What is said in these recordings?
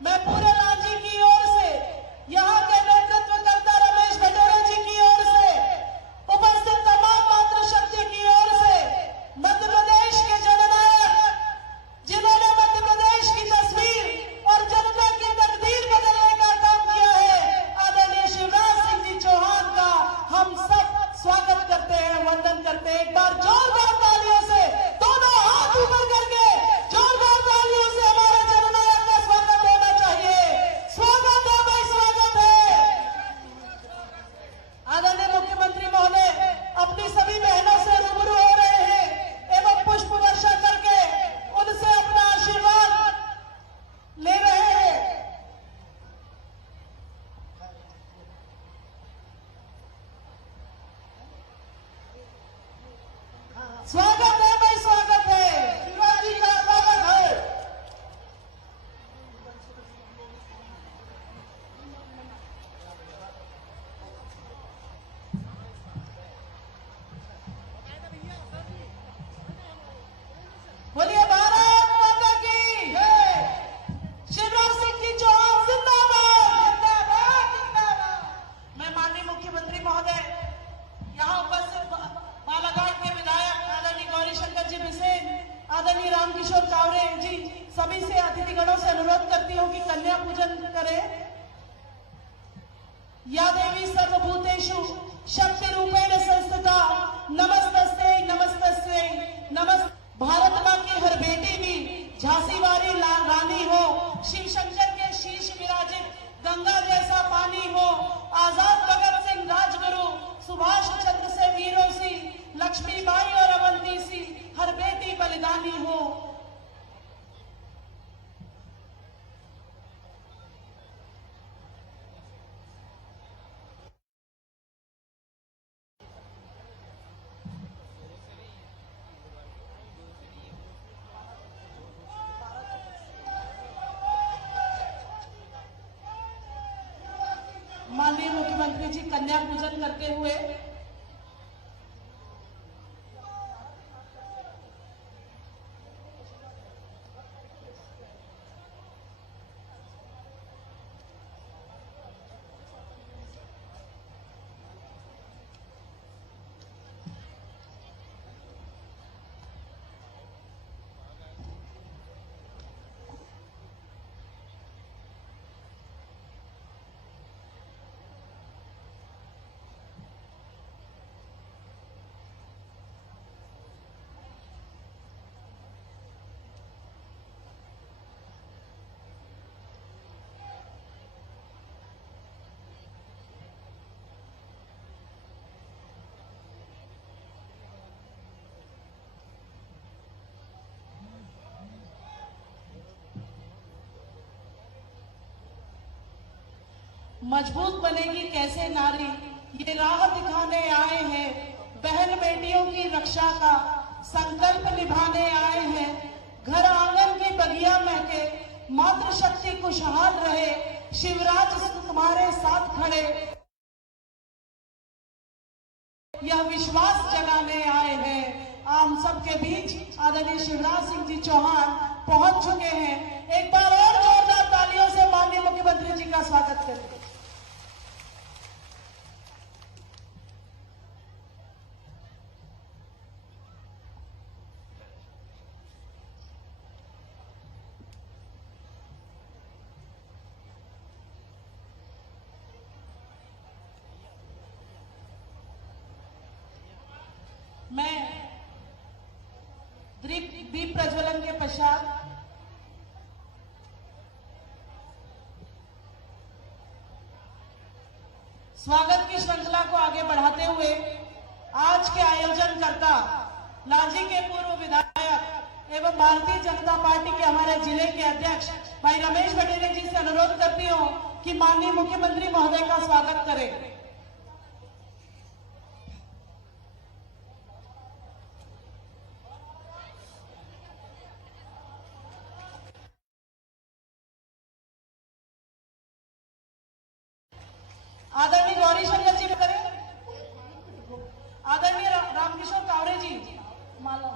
मैं पूरे लांजी की ओर से, यहाँ के नेतृत्व करता रमेश भटोरे जी की ओर से, उपस्थित तमाम मातृशक्ति की ओर से, मध्य प्रदेश के जननायक जिन्होंने मध्य प्रदेश की तस्वीर और जनता की तकदीर बदलने का काम किया है, आदरणीय शिवराज सिंह जी चौहान का हम सब स्वागत करते हैं, वंदन करते हैं। एक बार जोरदार तालियों से, दोनों हाथ ऊपर करके जोरदार तालियों से हमारे जननायक का स्वागत होना चाहिए। स्वागत है भाई, स्वागत है। आदरणीय मुख्यमंत्री महोदय अपनी सभी बहनों से रूबरू हो रहे हैं एवं पुष्प वर्षा करके उनसे अपना आशीर्वाद ले रहे हैं। स्वागत है भाई, स्वागत है। शिवाजी का स्वागत है। बोलिए भारत माता की जय। शिवराज सिंह जी चौहान जिंदाबाद, जिंदाबाद, जिंदाबाद। मैं माननीय मुख्यमंत्री महोदय, यहाँ उपस्थित बालाघाट के विधायक आदरणीय गौरीशंकर जी बिसेन, आदरणीय रामकिशोर कावरे जी, सभी से अतिथिगणों से अनुरोध करती हूँ कि कन्या पूजन करें। या देवी सर्वभूतेषु शक्ति रूपेण संस्थिता नमस्तस्यै नमस्तस्यै नमस्त। भारत माँ की हर बेटी भी झांसी वाली रानी हो, शिव शंकर के शीश विराजित गंगा जैसा पानी हो, आजाद भगत सिंह राजगुरु सुभाष चंद्र से वीरों सी, लक्ष्मीबाई और अवंती सी हर बेटी बलिदानी हो। माननीय मुख्यमंत्री जी कन्या पूजन करते हुए मजबूत बनेगी कैसे नारी, ये राह दिखाने आए हैं। बहन बेटियों की रक्षा का संकल्प निभाने आए हैं। घर आंगन की बगिया महके, मातृशक्ति खुशहाल रहे, शिवराज तुम्हारे साथ खड़े, यह विश्वास जगाने आए हैं। आम सबके बीच आदरणीय शिवराज सिंह जी चौहान पहुंच चुके हैं। एक बार और जोरदार तालियों से माननीय मुख्यमंत्री जी का स्वागत करें। मैं दीप प्रज्वलन के पश्चात स्वागत की श्रृंखला को आगे बढ़ाते हुए आज के आयोजनकर्ता लांजी के पूर्व विधायक एवं भारतीय जनता पार्टी के हमारे जिले के अध्यक्ष भाई रमेश भटोरे जी से अनुरोध करती हूँ कि माननीय मुख्यमंत्री महोदय का स्वागत करें। आदरणीय गौरीशंकर जी करें, आदरणीय रामकिशोर कावरे जी माला।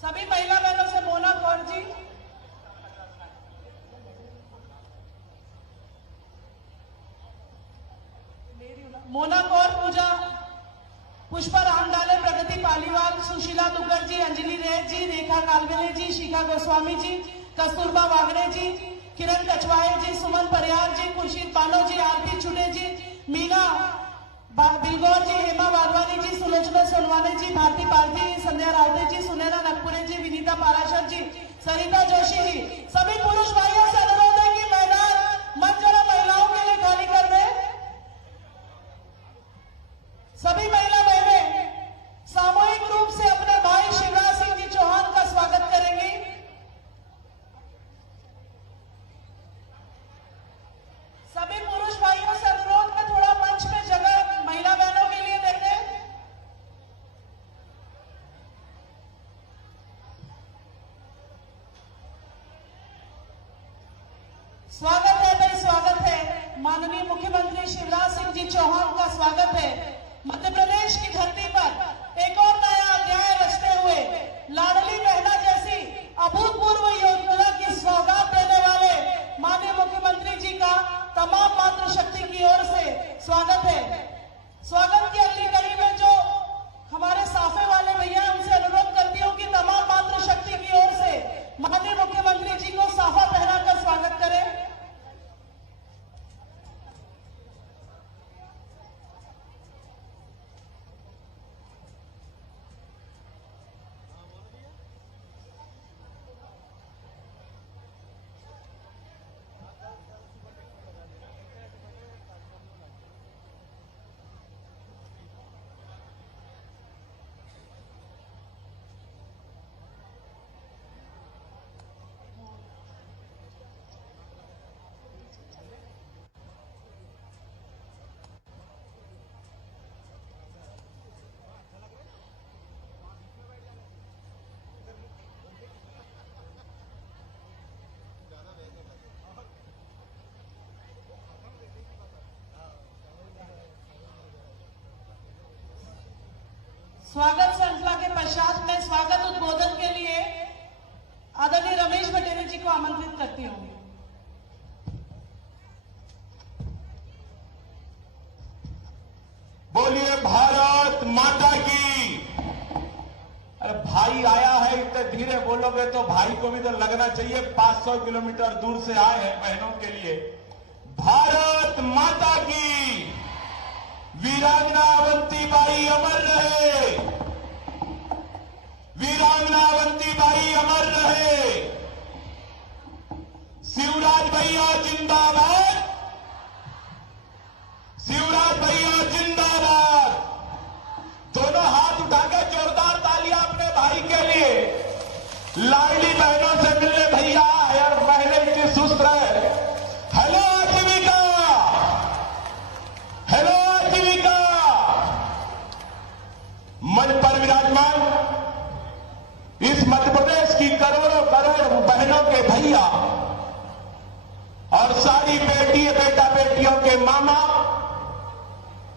सभी महिला बहनों से मोना कौर जी, मोना कौर, पूजा पुष्पा रामडाले, प्रगति पालीवाल, सुशीला मुखर्जी, अंजलि रेत जी, रेखा कालवेले जी, शिखा गोस्वामी जी, कस्तूरबा वागड़े जी, किरण कछवाहे जी, सुमन परियार जी, खुर्शीद बानो जी, आरती चुने जी, मीना बिलगौर जी, हेमा वाधवानी जी, सुलोचना सोनवाने जी, भारती पारधी, संध्या रावते जी, सुनैना नगपुरे जी, विनीता पाराशर जी, सरिता जोशी जी। सभी पुरुष भाइयों से अनुरोध है कि मैदान मंच जरा महिलाओं के लिए खाली कर दे। सभी महिला बहनें सामूहिक रूप से अपने भाई शिवराज सिंह जी चौहान का स्वागत करेंगी। सभी पुरुष भाइयों से अनुरोध है थोड़ा मंच में जगह महिला बहनों के लिए दे दें। स्वागत है भाई, स्वागत है। माननीय मुख्यमंत्री शिवराज सिंह जी चौहान का स्वागत है। मध्य प्रदेश की धरती पर एक और नया अध्याय रचते हुए लाडली बहना जैसी अभूतपूर्व योजना की सौगात देने वाले माननीय मुख्यमंत्री जी का तमाम मातृशक्ति की ओर से स्वागत है। स्वागत की अगली कड़ी में जो हमारे साफे वाले भैया, उनसे अनुरोध करती हूँ कि तमाम मातृशक्ति की ओर से माननीय मुख्यमंत्री जी को साफा पहनाकर स्वागत करें। स्वागत श्रृंखला के पश्चात में स्वागत उद्बोधन के लिए आदरणीय रमेश भटेरे जी को आमंत्रित करती हूँ। बोलिए भारत माता की। अरे भाई आया है, इतने धीरे बोलोगे तो भाई को भी तो लगना चाहिए। 500 किलोमीटर दूर से आए हैं बहनों के लिए। भारत माता की। वीरांगना अवंतीबाई अमर रहे, वीरांगना अवंतीबाई अमर रहे। शिवराज भैया जिंदाबाद, शिवराज भैया जिंदाबाद। दोनों हाथ उठाकर जोरदार तालियां अपने भाई के लिए। लाडली बहनों से मिलने भैया आए और बहनें इतनी सुस्त रहे। हेलो आजीविका, हेलो आजीविका। मंच पर विराजमान इस मध्य प्रदेश की करोड़ों करोड़ बहनों के भैया और सारी बेटी बेटा बेटियों के मामा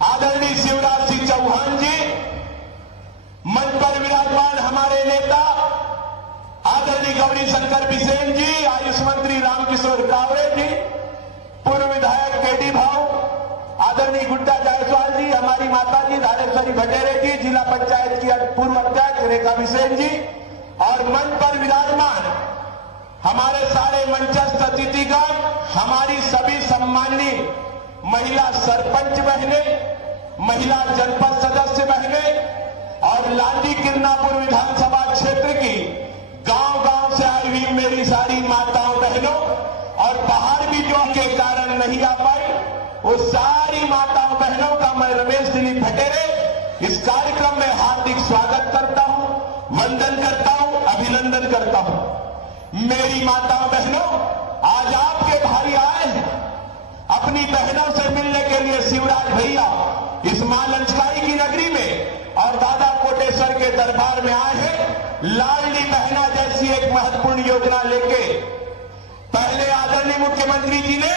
आदरणीय शिवराज सिंह चौहान जी, मंच पर विराजमान हमारे नेता आदरणीय गौरी शंकर बिसेन जी, आयुष मंत्री रामकिशोर कावरे जी, पूर्व विधायक केडी भाऊ, आदरणीय गुड्डा जायसवाल जी, हमारी माता जी धारेश्वरी भटेरे जी, जिला पंचायत की पूर्व अध्यक्ष रेखा बिसेन जी, और मंच पर विराजमान हमारे सारे मंचस्थ अतिथिगण, हमारी सभी सम्माननीय महिला सरपंच बहनें, महिला जनपद सदस्य बहनें और लाडी किरनापुर विधानसभा क्षेत्र की गांव-गांव से आई हुई मेरी सारी माताओं बहनों, और बाहर भी जो के कारण नहीं आ पाई, वो सारी माताओं बहनों का मैं रमेश दिलीप भटेरे इस कार्यक्रम में हार्दिक स्वागत करता हूं, वंदन करता हूं, अभिनंदन करता हूं। मेरी माताओं बहनों, आज आपके भाई आए हैं अपनी बहनों से मिलने के लिए शिवराज भैया इस मां लंचकाई की नगरी में और दादा कोटेश्वर के दरबार में आए हैं लाडली बहना जैसी एक महत्वपूर्ण योजना लेके। पहले आदरणीय मुख्यमंत्री जी ने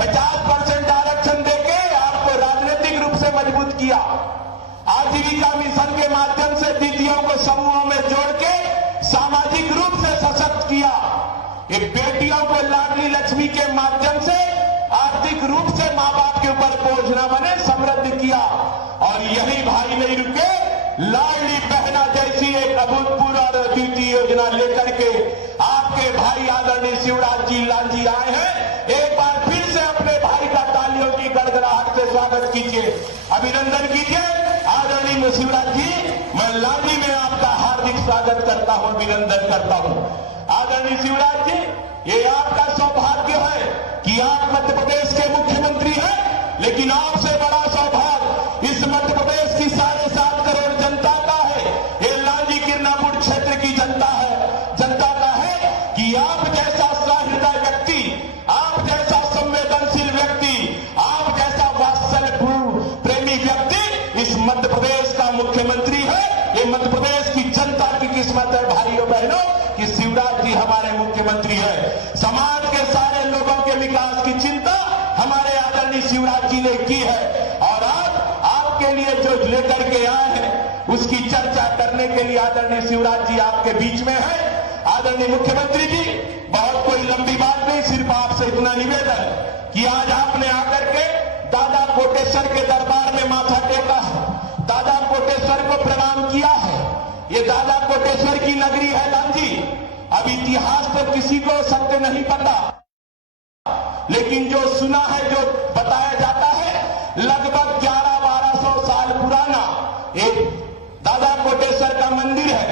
50% आरक्षण देके आपको राजनीतिक रूप से मजबूत किया। आजीविका मिशन के माध्यम से दीदियों को समूहों में जोड़ के किया। ये बेटियों को लाडली लक्ष्मी के माध्यम से आर्थिक रूप से मां बाप के ऊपर बोझ न बने, समृद्ध किया। और यही भाई नहीं रुके, लाडली बहना जैसी एक अभूतपूर्व और अद्वितीय योजना लेकर के आपके भाई आदरणीय शिवराज जी लांजी आए हैं। एक बार फिर से अपने भाई का तालियों की गड़गड़ाहट से स्वागत कीजिए, अभिनंदन कीजिए। आदरणीय शिवराज जी, मैं लांजी में आपका हार्दिक स्वागत करता हूं, अभिनंदन करता हूं। आदरणीय शिवराज जी, ये आपका सौभाग्य है कि आप मध्य प्रदेश के मुख्यमंत्री हैं, लेकिन आपसे बड़ा सौभाग्य इस मध्य प्रदेश की 7.5 करोड़ जनता का है, ये लांजी किरनापुर क्षेत्र की जनता का है कि आप जैसा सहृदय व्यक्ति, आप जैसा संवेदनशील व्यक्ति, आप जैसा वात्सल्य प्रेमी व्यक्ति इस मध्य प्रदेश का मुख्यमंत्री है। ये मध्य प्रदेश की जनता की किस्मत है भाइयों बहनों कि शिवराज जी हमारे मुख्यमंत्री है। समाज के सारे लोगों के विकास की चिंता हमारे आदरणीय शिवराज जी ने की है, और आज आपके लिए जो लेकर के आए हैं उसकी चर्चा करने के लिए आदरणीय शिवराज जी आपके बीच में है। आदरणीय मुख्यमंत्री जी, बहुत कोई लंबी बात नहीं, सिर्फ आपसे इतना निवेदन कि आज आपने आकर के दादा कोटेश्वर के दरबार में माथा टेका है, दादा कोटेश्वर को प्रणाम किया है। ये दादा कोटेश्वर की नगरी है लांजी। अब इतिहास तो किसी को सत्य नहीं पता, लेकिन जो सुना है, जो बताया जाता है, लगभग 1100-1200 साल पुराना एक दादा कोटेश्वर का मंदिर है।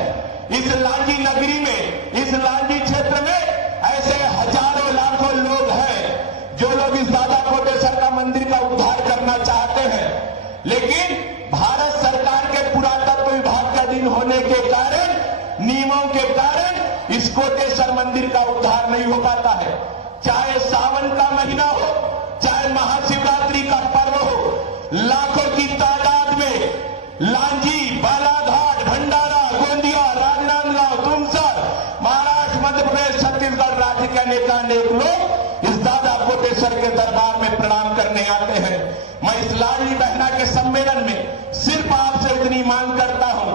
इस लांजी नगरी में, इस लांजी क्षेत्र में ऐसे हजारों लाखों लोग हैं जो लोग इस दादा कोटेश्वर का मंदिर का उद्धार करना चाहते हैं, लेकिन भारत सरकार के पुरातत्व विभाग का दिन होने के कारण, नियमों के कारण इस कोटेश्वर मंदिर का उद्धार नहीं हो पाता है। चाहे सावन का महीना हो, चाहे महाशिवरात्रि का पर्व हो, लाखों की तादाद में लांजी, बालाघाट, भंडारा, गोंदिया, राजनांदगांव, तुमसर, महाराष्ट्र, मध्य प्रदेश, छत्तीसगढ़ राज्य के अनेकानेक लोग इस दादा कोटेश्वर के दरबार में प्रणाम करने आते हैं। मैं इस लाडली बहना के सम्मेलन में सिर्फ आपसे इतनी मांग करता हूं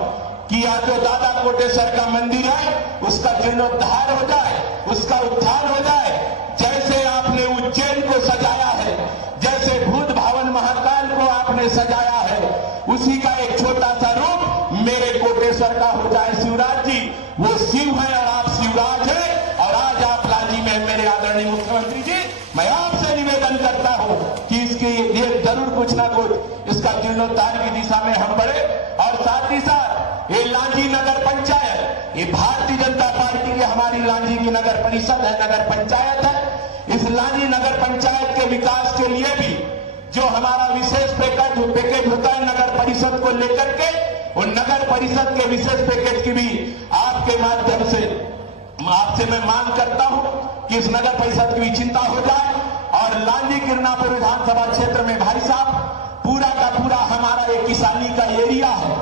कि आज जो दादा कोटेश्वर का मंदिर है उसका जीर्णोद्धार हो जाए, उसका उत्थान हो जाए। जैसे आपने उज्जैन को सजाया है, जैसे भूत भवन महाकाल को आपने सजाया है, उसी का एक छोटा सा रूप मेरे कोटेश्वर का हो जाए। शिवराज जी वो शिव है और आप शिवराज हैं, और आज आप लांजी में मेरे आदरणीय मुख्यमंत्री जी, मैं आपसे निवेदन करता हूं कि इसके लिए जरूर कुछ ना कुछ इसका जीर्णोद्धार की दिशा में हम बढ़े। और साथ ही साथ ये लांजी नगर पंचायत, ये भारतीय जनता पार्टी की हमारी लांजी की नगर परिषद है, नगर पंचायत है। इस लांजी नगर पंचायत के विकास के लिए भी जो हमारा विशेष पैकेज होता है नगर परिषद को लेकर के, उन नगर परिषद के विशेष पैकेज की भी आपके माध्यम से आपसे मैं मांग करता हूं कि इस नगर परिषद की भी चिंता हो जाए। और लांजी किरनापुर विधानसभा क्षेत्र में भाई साहब पूरा का पूरा हमारा एक किसानी का एरिया है।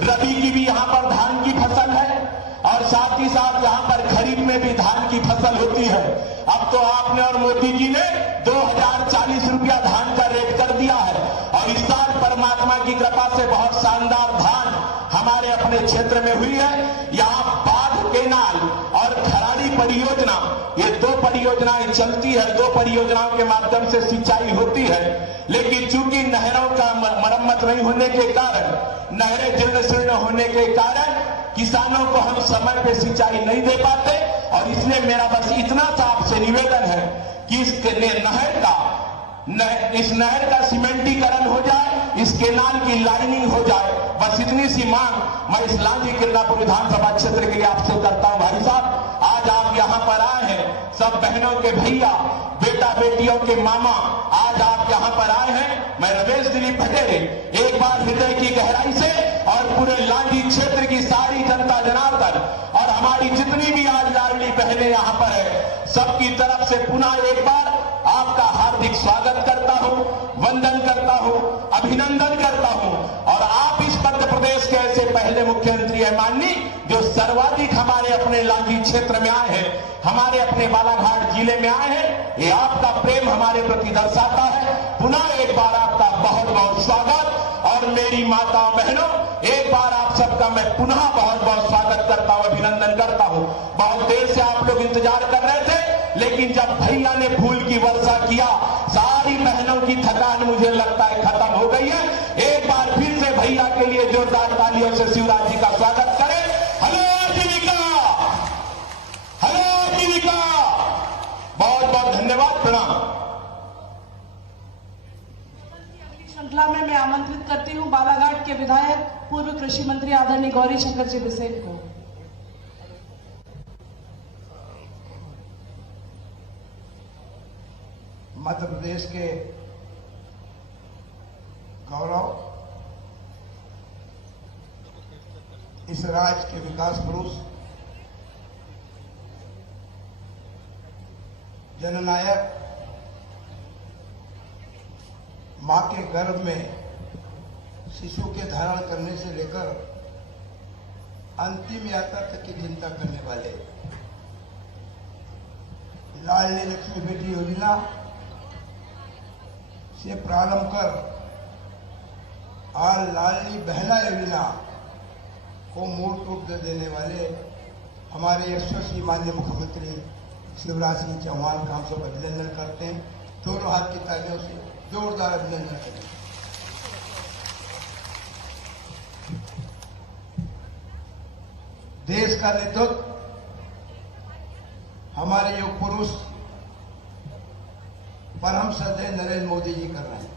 रबी की भी यहां पर धान की फसल है, और साथ ही साथ यहां पर खरीफ में भी धान की फसल होती है। अब तो आपने और मोदी जी ने 2040 रुपया धान का रेट कर दिया है, और इस साल परमात्मा की कृपा से बहुत शानदार धान हमारे अपने क्षेत्र में हुई है। यहाँ बाढ़ केनाल और खराड़ी परियोजना, ये 2 परियोजनाएं चलती है, 2 परियोजनाओं के माध्यम से सिंचाई होती है। लेकिन चूंकि नहरों का मरम्मत नहीं होने के कारण, नहरें जीर्ण शीर्ण होने के कारण किसानों को हम समय पे सिंचाई नहीं दे पाते। और इसलिए मेरा बस इतना सा आपसे निवेदन है कि इस नहर का सीमेंटीकरण हो जाए, इस केनाल की लाइनिंग हो जाए। बस इतनी सी मांग मैं इस लांजी किरनापुर विधानसभा क्षेत्र के लिए आपसे करता हूं। भाई साहब, आज आप यहां पर आए हैं, सब बहनों के भैया, बेटा बेटियों के मामा, आज आप यहां पर आए हैं। मैं रमेश दिलीप भटेरे एक बार हृदय की गहराई से और पूरे लांजी क्षेत्र की सारी जनता जनार्दन और हमारी जितनी भी आज लाडली बहनें यहां पर है, सबकी तरफ से पुनः एक बार आपका हार्दिक स्वागत करता हूं, वंदन करता हूं, अभिनंदन करता हूं। और आप इस मध्य प्रदेश के ऐसे पहले मुख्यमंत्री है माननीय, जो सर्वाधिक हमारे अपने लांजी क्षेत्र में आए हैं, हमारे अपने बालाघाट जिले में आए हैं। ये आपका प्रेम हमारे प्रति दर्शाता है। पुनः एक बार आपका बहुत बहुत स्वागत। और मेरी माताओं बहनों, एक बार आप सबका मैं पुनः बहुत बहुत स्वागत करता हूं, अभिनंदन करता हूं। बहुत देर से आप लोग लेकिन जब भैया ने फूल की वर्षा किया, सारी बहनों की थकान मुझे लगता है खत्म हो गई है। एक बार फिर से भैया के लिए जोरदार तालियों से शिवराज जी का स्वागत करें। हेलो जीविका, हेलो जीविका, बहुत बहुत धन्यवाद, प्रणाम। अगली श्रृंखला में मैं आमंत्रित करती हूं बालाघाट के विधायक पूर्व कृषि मंत्री आदरणीय गौरी शंकर जी बिसेन को। मध्य प्रदेश के गौरव, इस राज्य के विकास पुरुष, जननायक, मां के गर्भ में शिशु के धारण करने से लेकर अंतिम यात्रा तक की चिंता करने वाले लाडली लक्ष्मी बेटी योजना से प्रारंभ कर आज लाडली बहना योजना को मूल रूप दे देने वाले हमारे यशस्वी माननीय मुख्यमंत्री शिवराज सिंह चौहान का हम सब अभिनंदन करते हैं। दोनों हाथ की तालियों से जोरदार अभिनंदन करें। देश का नेतृत्व हमारे युग पुरुष परम श्रद्धेय नरेंद्र मोदी जी कर रहे हैं।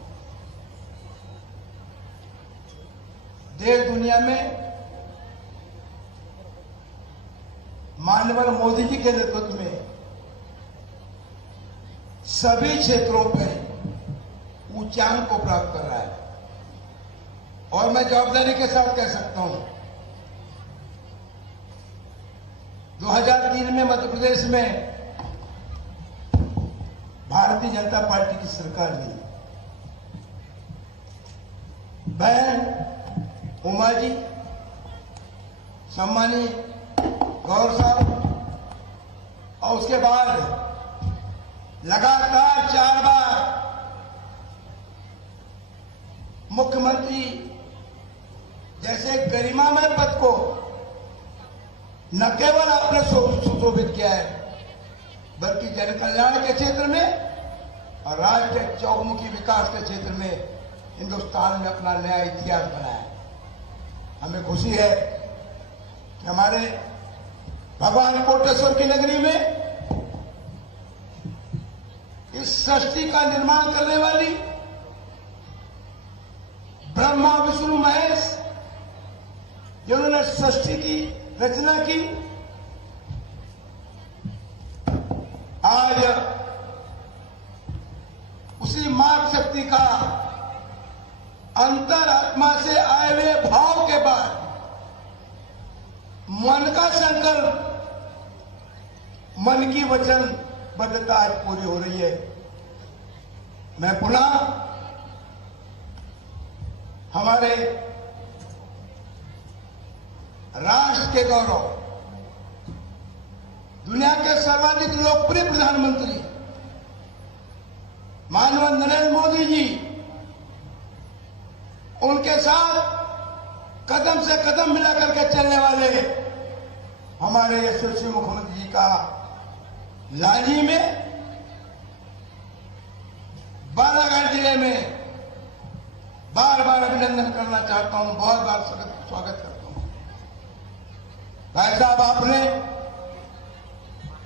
देश दुनिया में माननीय मोदी जी के नेतृत्व में सभी क्षेत्रों में उच्चांक को प्राप्त कर रहा है और मैं जवाबदारी के साथ कह सकता हूं 2003 में मध्य प्रदेश में भारतीय जनता पार्टी की सरकार ने बहन उमा जी, सम्मानी गौर साहब और उसके बाद लगातार 4 बार मुख्यमंत्री जैसे गरिमामय पद को न केवल आपने सुशोभित किया है बल्कि जन कल्याण के क्षेत्र में और राज्य के चौमुखी विकास के क्षेत्र में हिंदुस्तान में अपना नया इतिहास बनाया। हमें खुशी है कि हमारे भगवान कोटेश्वर की नगरी में इस सृष्टि का निर्माण करने वाली ब्रह्मा विष्णु महेश जिन्होंने सृष्टि की रचना की, आज उसी मां शक्ति का अंतरात्मा से आए हुए भाव के बाद मन का संकल्प, मन की वचनबद्धता आज पूरी हो रही है। मैं पुनः हमारे राष्ट्र के गौरव, दुनिया के सर्वाधिक लोकप्रिय प्रधानमंत्री माननीय नरेंद्र मोदी जी, उनके साथ कदम से कदम मिलाकर के चलने वाले हमारे यशस्वी मुख्यमंत्री जी का लांजी में बालाघाट जिले में बार बार अभिनंदन करना चाहता हूं, बहुत बार स्वागत करता हूं। भाई साहब, आपने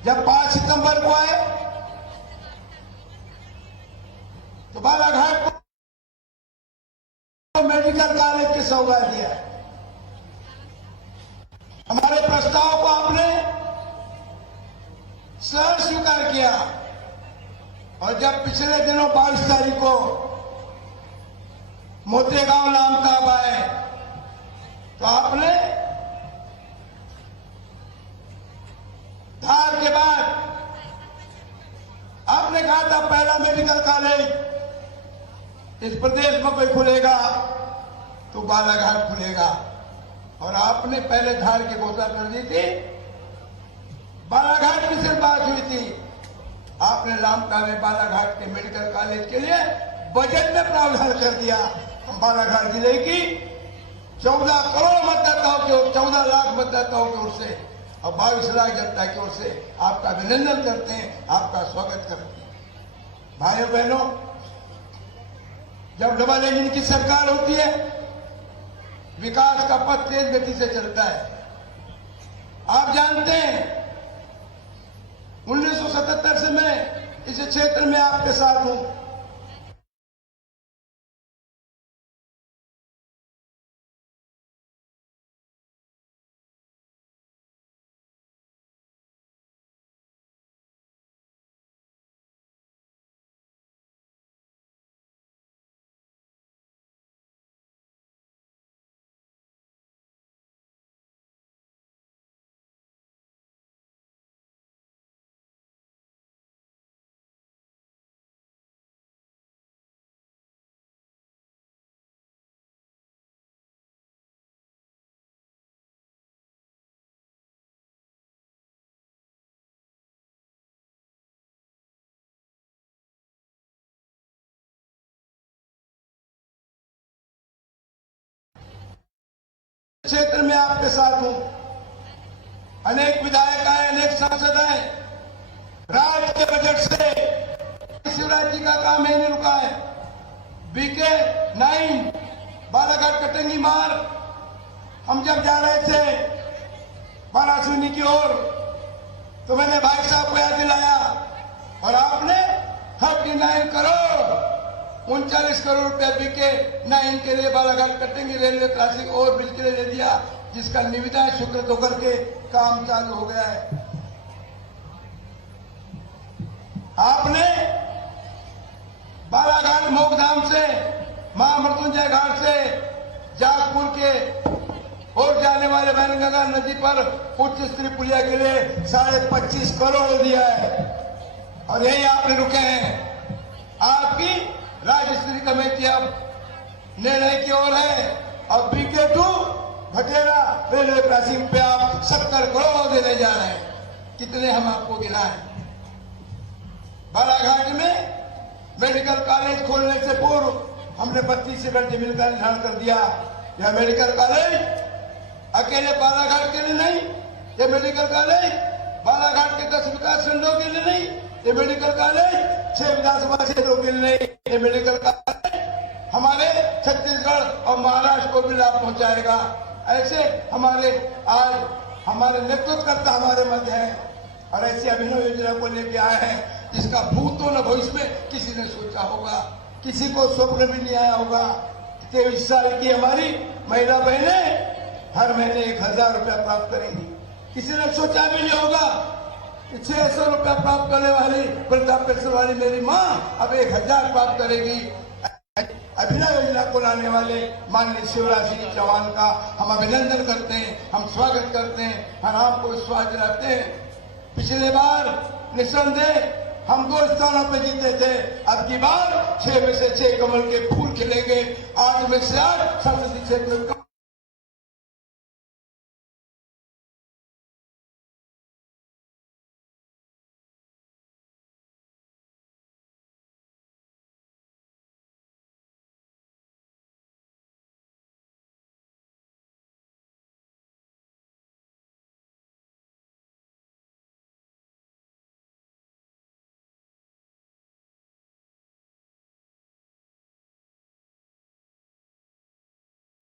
जब 5 सितंबर को आए तो बालाघाट को मेडिकल कॉलेज की सौगात दिया। हमारे प्रस्ताव को आपने सर स्वीकार किया और जब पिछले दिनों 22 तारीख को मोतेगांव लामकाब आए तो आपने धार के बाद आपने कहा था पहला मेडिकल कॉलेज इस प्रदेश में कोई खुलेगा तो बालाघाट खुलेगा, और आपने पहले धार की घोषणा कर दी थी, बालाघाट की सिर्फ बात हुई थी। आपने लामकाब में बालाघाट के मेडिकल कॉलेज के लिए बजट में प्रावधान कर दिया। हम बालाघाट जिले की 14 करोड़ मतदाताओं की ओर, 14 लाख मतदाताओं की ओर से और 22 लाख जनता की ओर से आपका अभिनंदन करते हैं, आपका स्वागत करते हैं। भाइयों बहनों, जब डबल इंजन की सरकार होती है, विकास का पथ तेज गति से चलता है। आप जानते हैं 1977 से मैं इस क्षेत्र में आपके साथ हूं। क्षेत्र में आपके साथ हूं। अनेक विधायक आए, अनेक सांसद आए। राज्य के बजट से शिवराज जी का काम ही नहीं रुका है। बीके 9 बालाघाट कटेंगी मार, हम जब जा रहे थे बारासूनी की ओर तो मैंने भाई साहब को याद दिलाया और आपने 39 करोड़ 39 करोड़ रुपया बीके 9 के लिए बालाघाट कटेंगी रेलवे क्रॉसिंग और ब्रिज के लिए दे दिया, जिसका निविदा स्वीकृत होकर के काम चालू हो गया है। आपने बालाघाट मोगधाम से महामृत्युंजय घाट से जागपुर के और जाने वाले वैनगंगा नदी पर उच्च स्तरीय पुलिया के लिए 25.5 करोड़ दिया है और यही आपने रुके हैं। आपकी राज्य स्तरीय कमेटी अब निर्णय की ओर है और बीके 2 भटेरा रेलवे क्रॉसिंग पे आप 70 करोड़ देने जा रहे हैं। कितने हम आपको गिनाएं? बालाघाट में मेडिकल कॉलेज खोलने से पूर्व हमने 32 एकड़ जमीन का निर्धारण कर दिया। यह मेडिकल कॉलेज अकेले बालाघाट के लिए नहीं, ये मेडिकल कॉलेज बालाघाट के 10 विकास खंडों के लिए नहीं, ये मेडिकल कॉलेज 6 विधानसभा क्षेत्रों के लिए नहीं, ये मेडिकल कॉलेज हमारे छत्तीसगढ़ और महाराष्ट्र को भी लाभ पहुंचाएगा। ऐसे हमारे आज हमारे नेतृत्वकर्ता हमारे मध्य हैं और ऐसी अभिनव योजना को लेके आए हैं जिसका भूतों न भविष्य में किसी ने सोचा होगा, किसी को स्वप्न भी नहीं आया होगा। 23 साल की हमारी महिला बहनें हर महीने 1000 रुपया प्राप्त करेंगी। किसी ने सोचा भी नहीं होगा कि 600 रुपया प्राप्त करने वाली वृद्धा पेंशन वाली मेरी माँ अब 1000 प्राप्त करेगी। अभिनव योजना को लाने वाले माननीय शिवराज सिंह चौहान का हम अभिनंदन करते हैं, हम स्वागत करते हैं, हम आपको विश्वास दिलाते हैं। पिछले बार निस्संदेह हम 2 स्थानों पे जीते थे, अब की बार 6 में से 6 कमल के फूल खिलेंगे। 8 में से 8 संसदीय क्षेत्र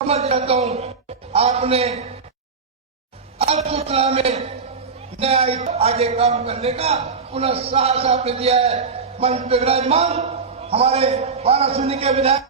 समझ जाता हूं। आपने अब सूचना में नया आगे काम करने का पुनः साहस आपने दिया है। मंच पे विराजमान हमारे बारासूनी के विधायक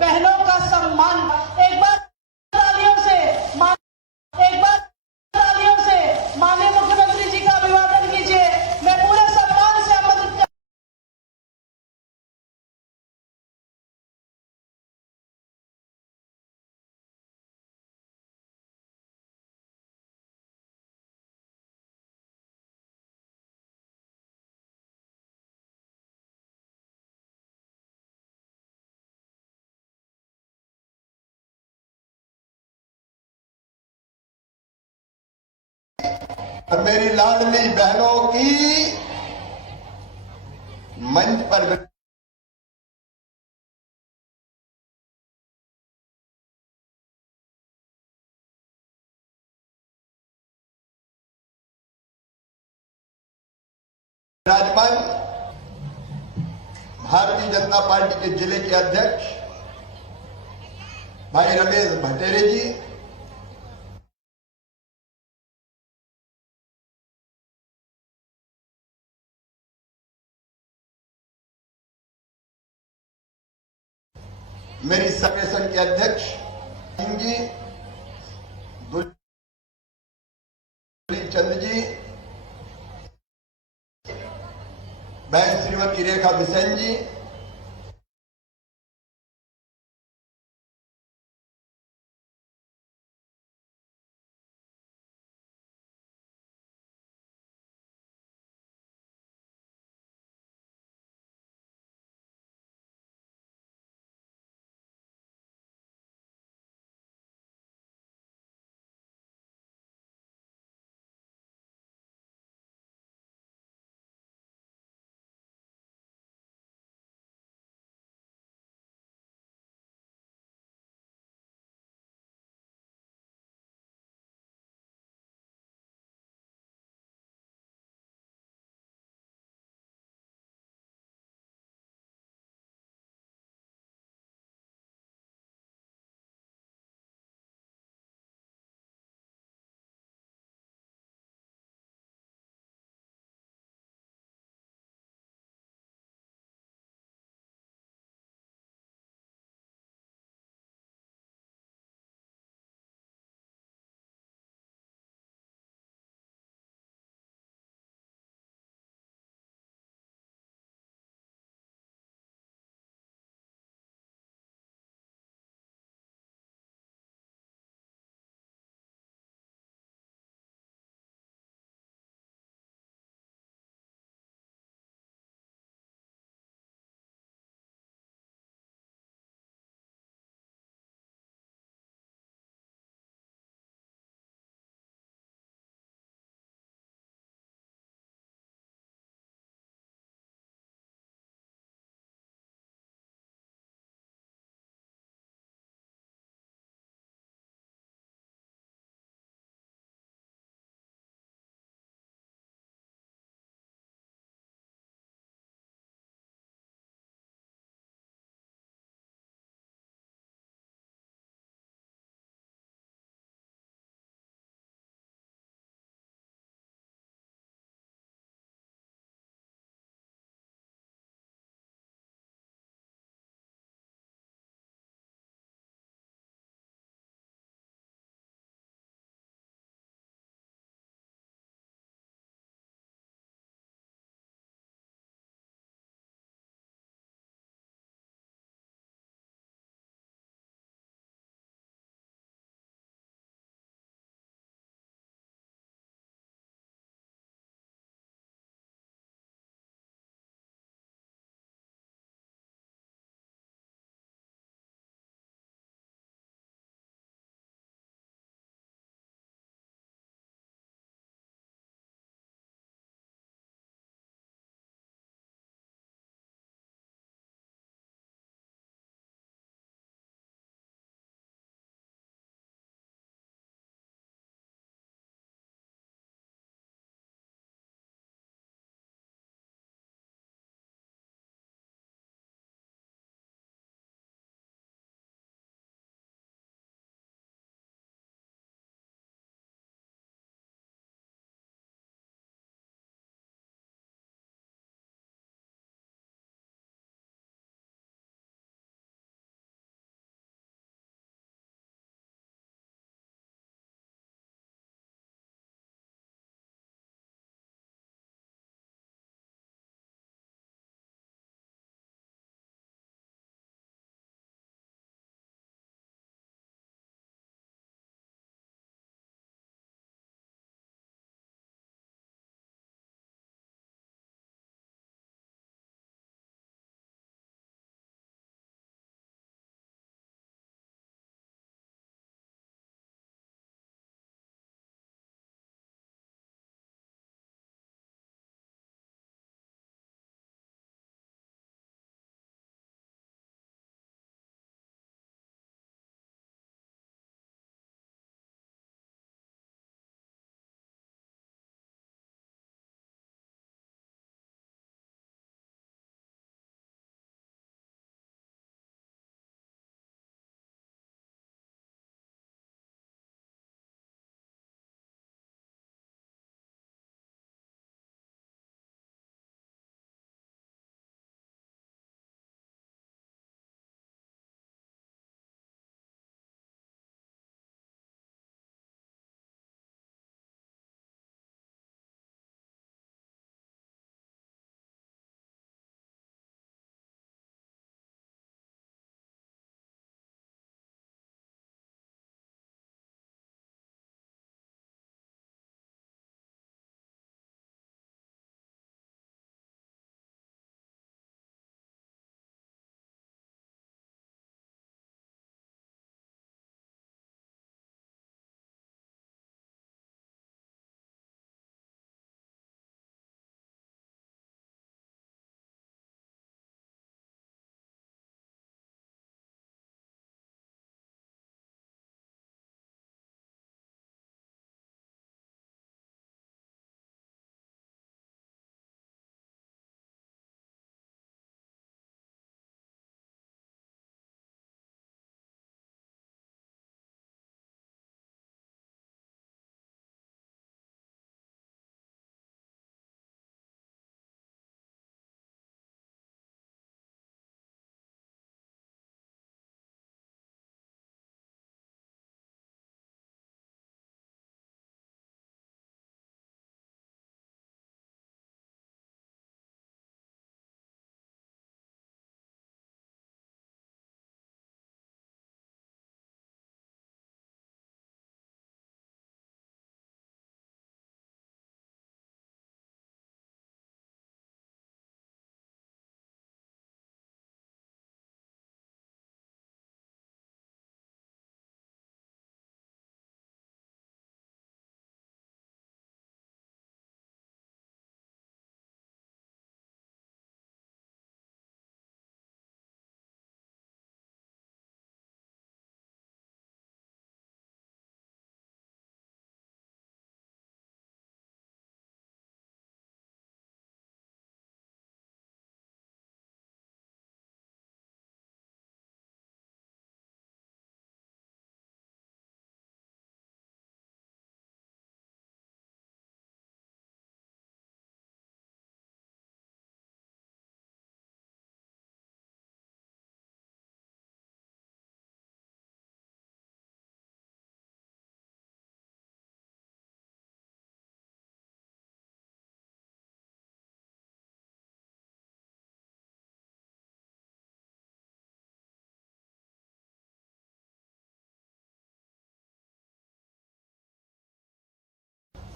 बहनों का सम्मान। एक बार तालियों से माननीय मुख्यमंत्री जी का अभिवादन कीजिए। मैं पूरे सम्मान से आमंत्रित और मेरी लाडली बहनों की मंच पर विराजमान भारतीय जनता पार्टी के जिले के अध्यक्ष भाई रमेश भटेरे जी, मेरी संगठन के अध्यक्ष सिंह जी, दुलीप चंद जी, बहन श्रीमती रेखा बिसेन जी,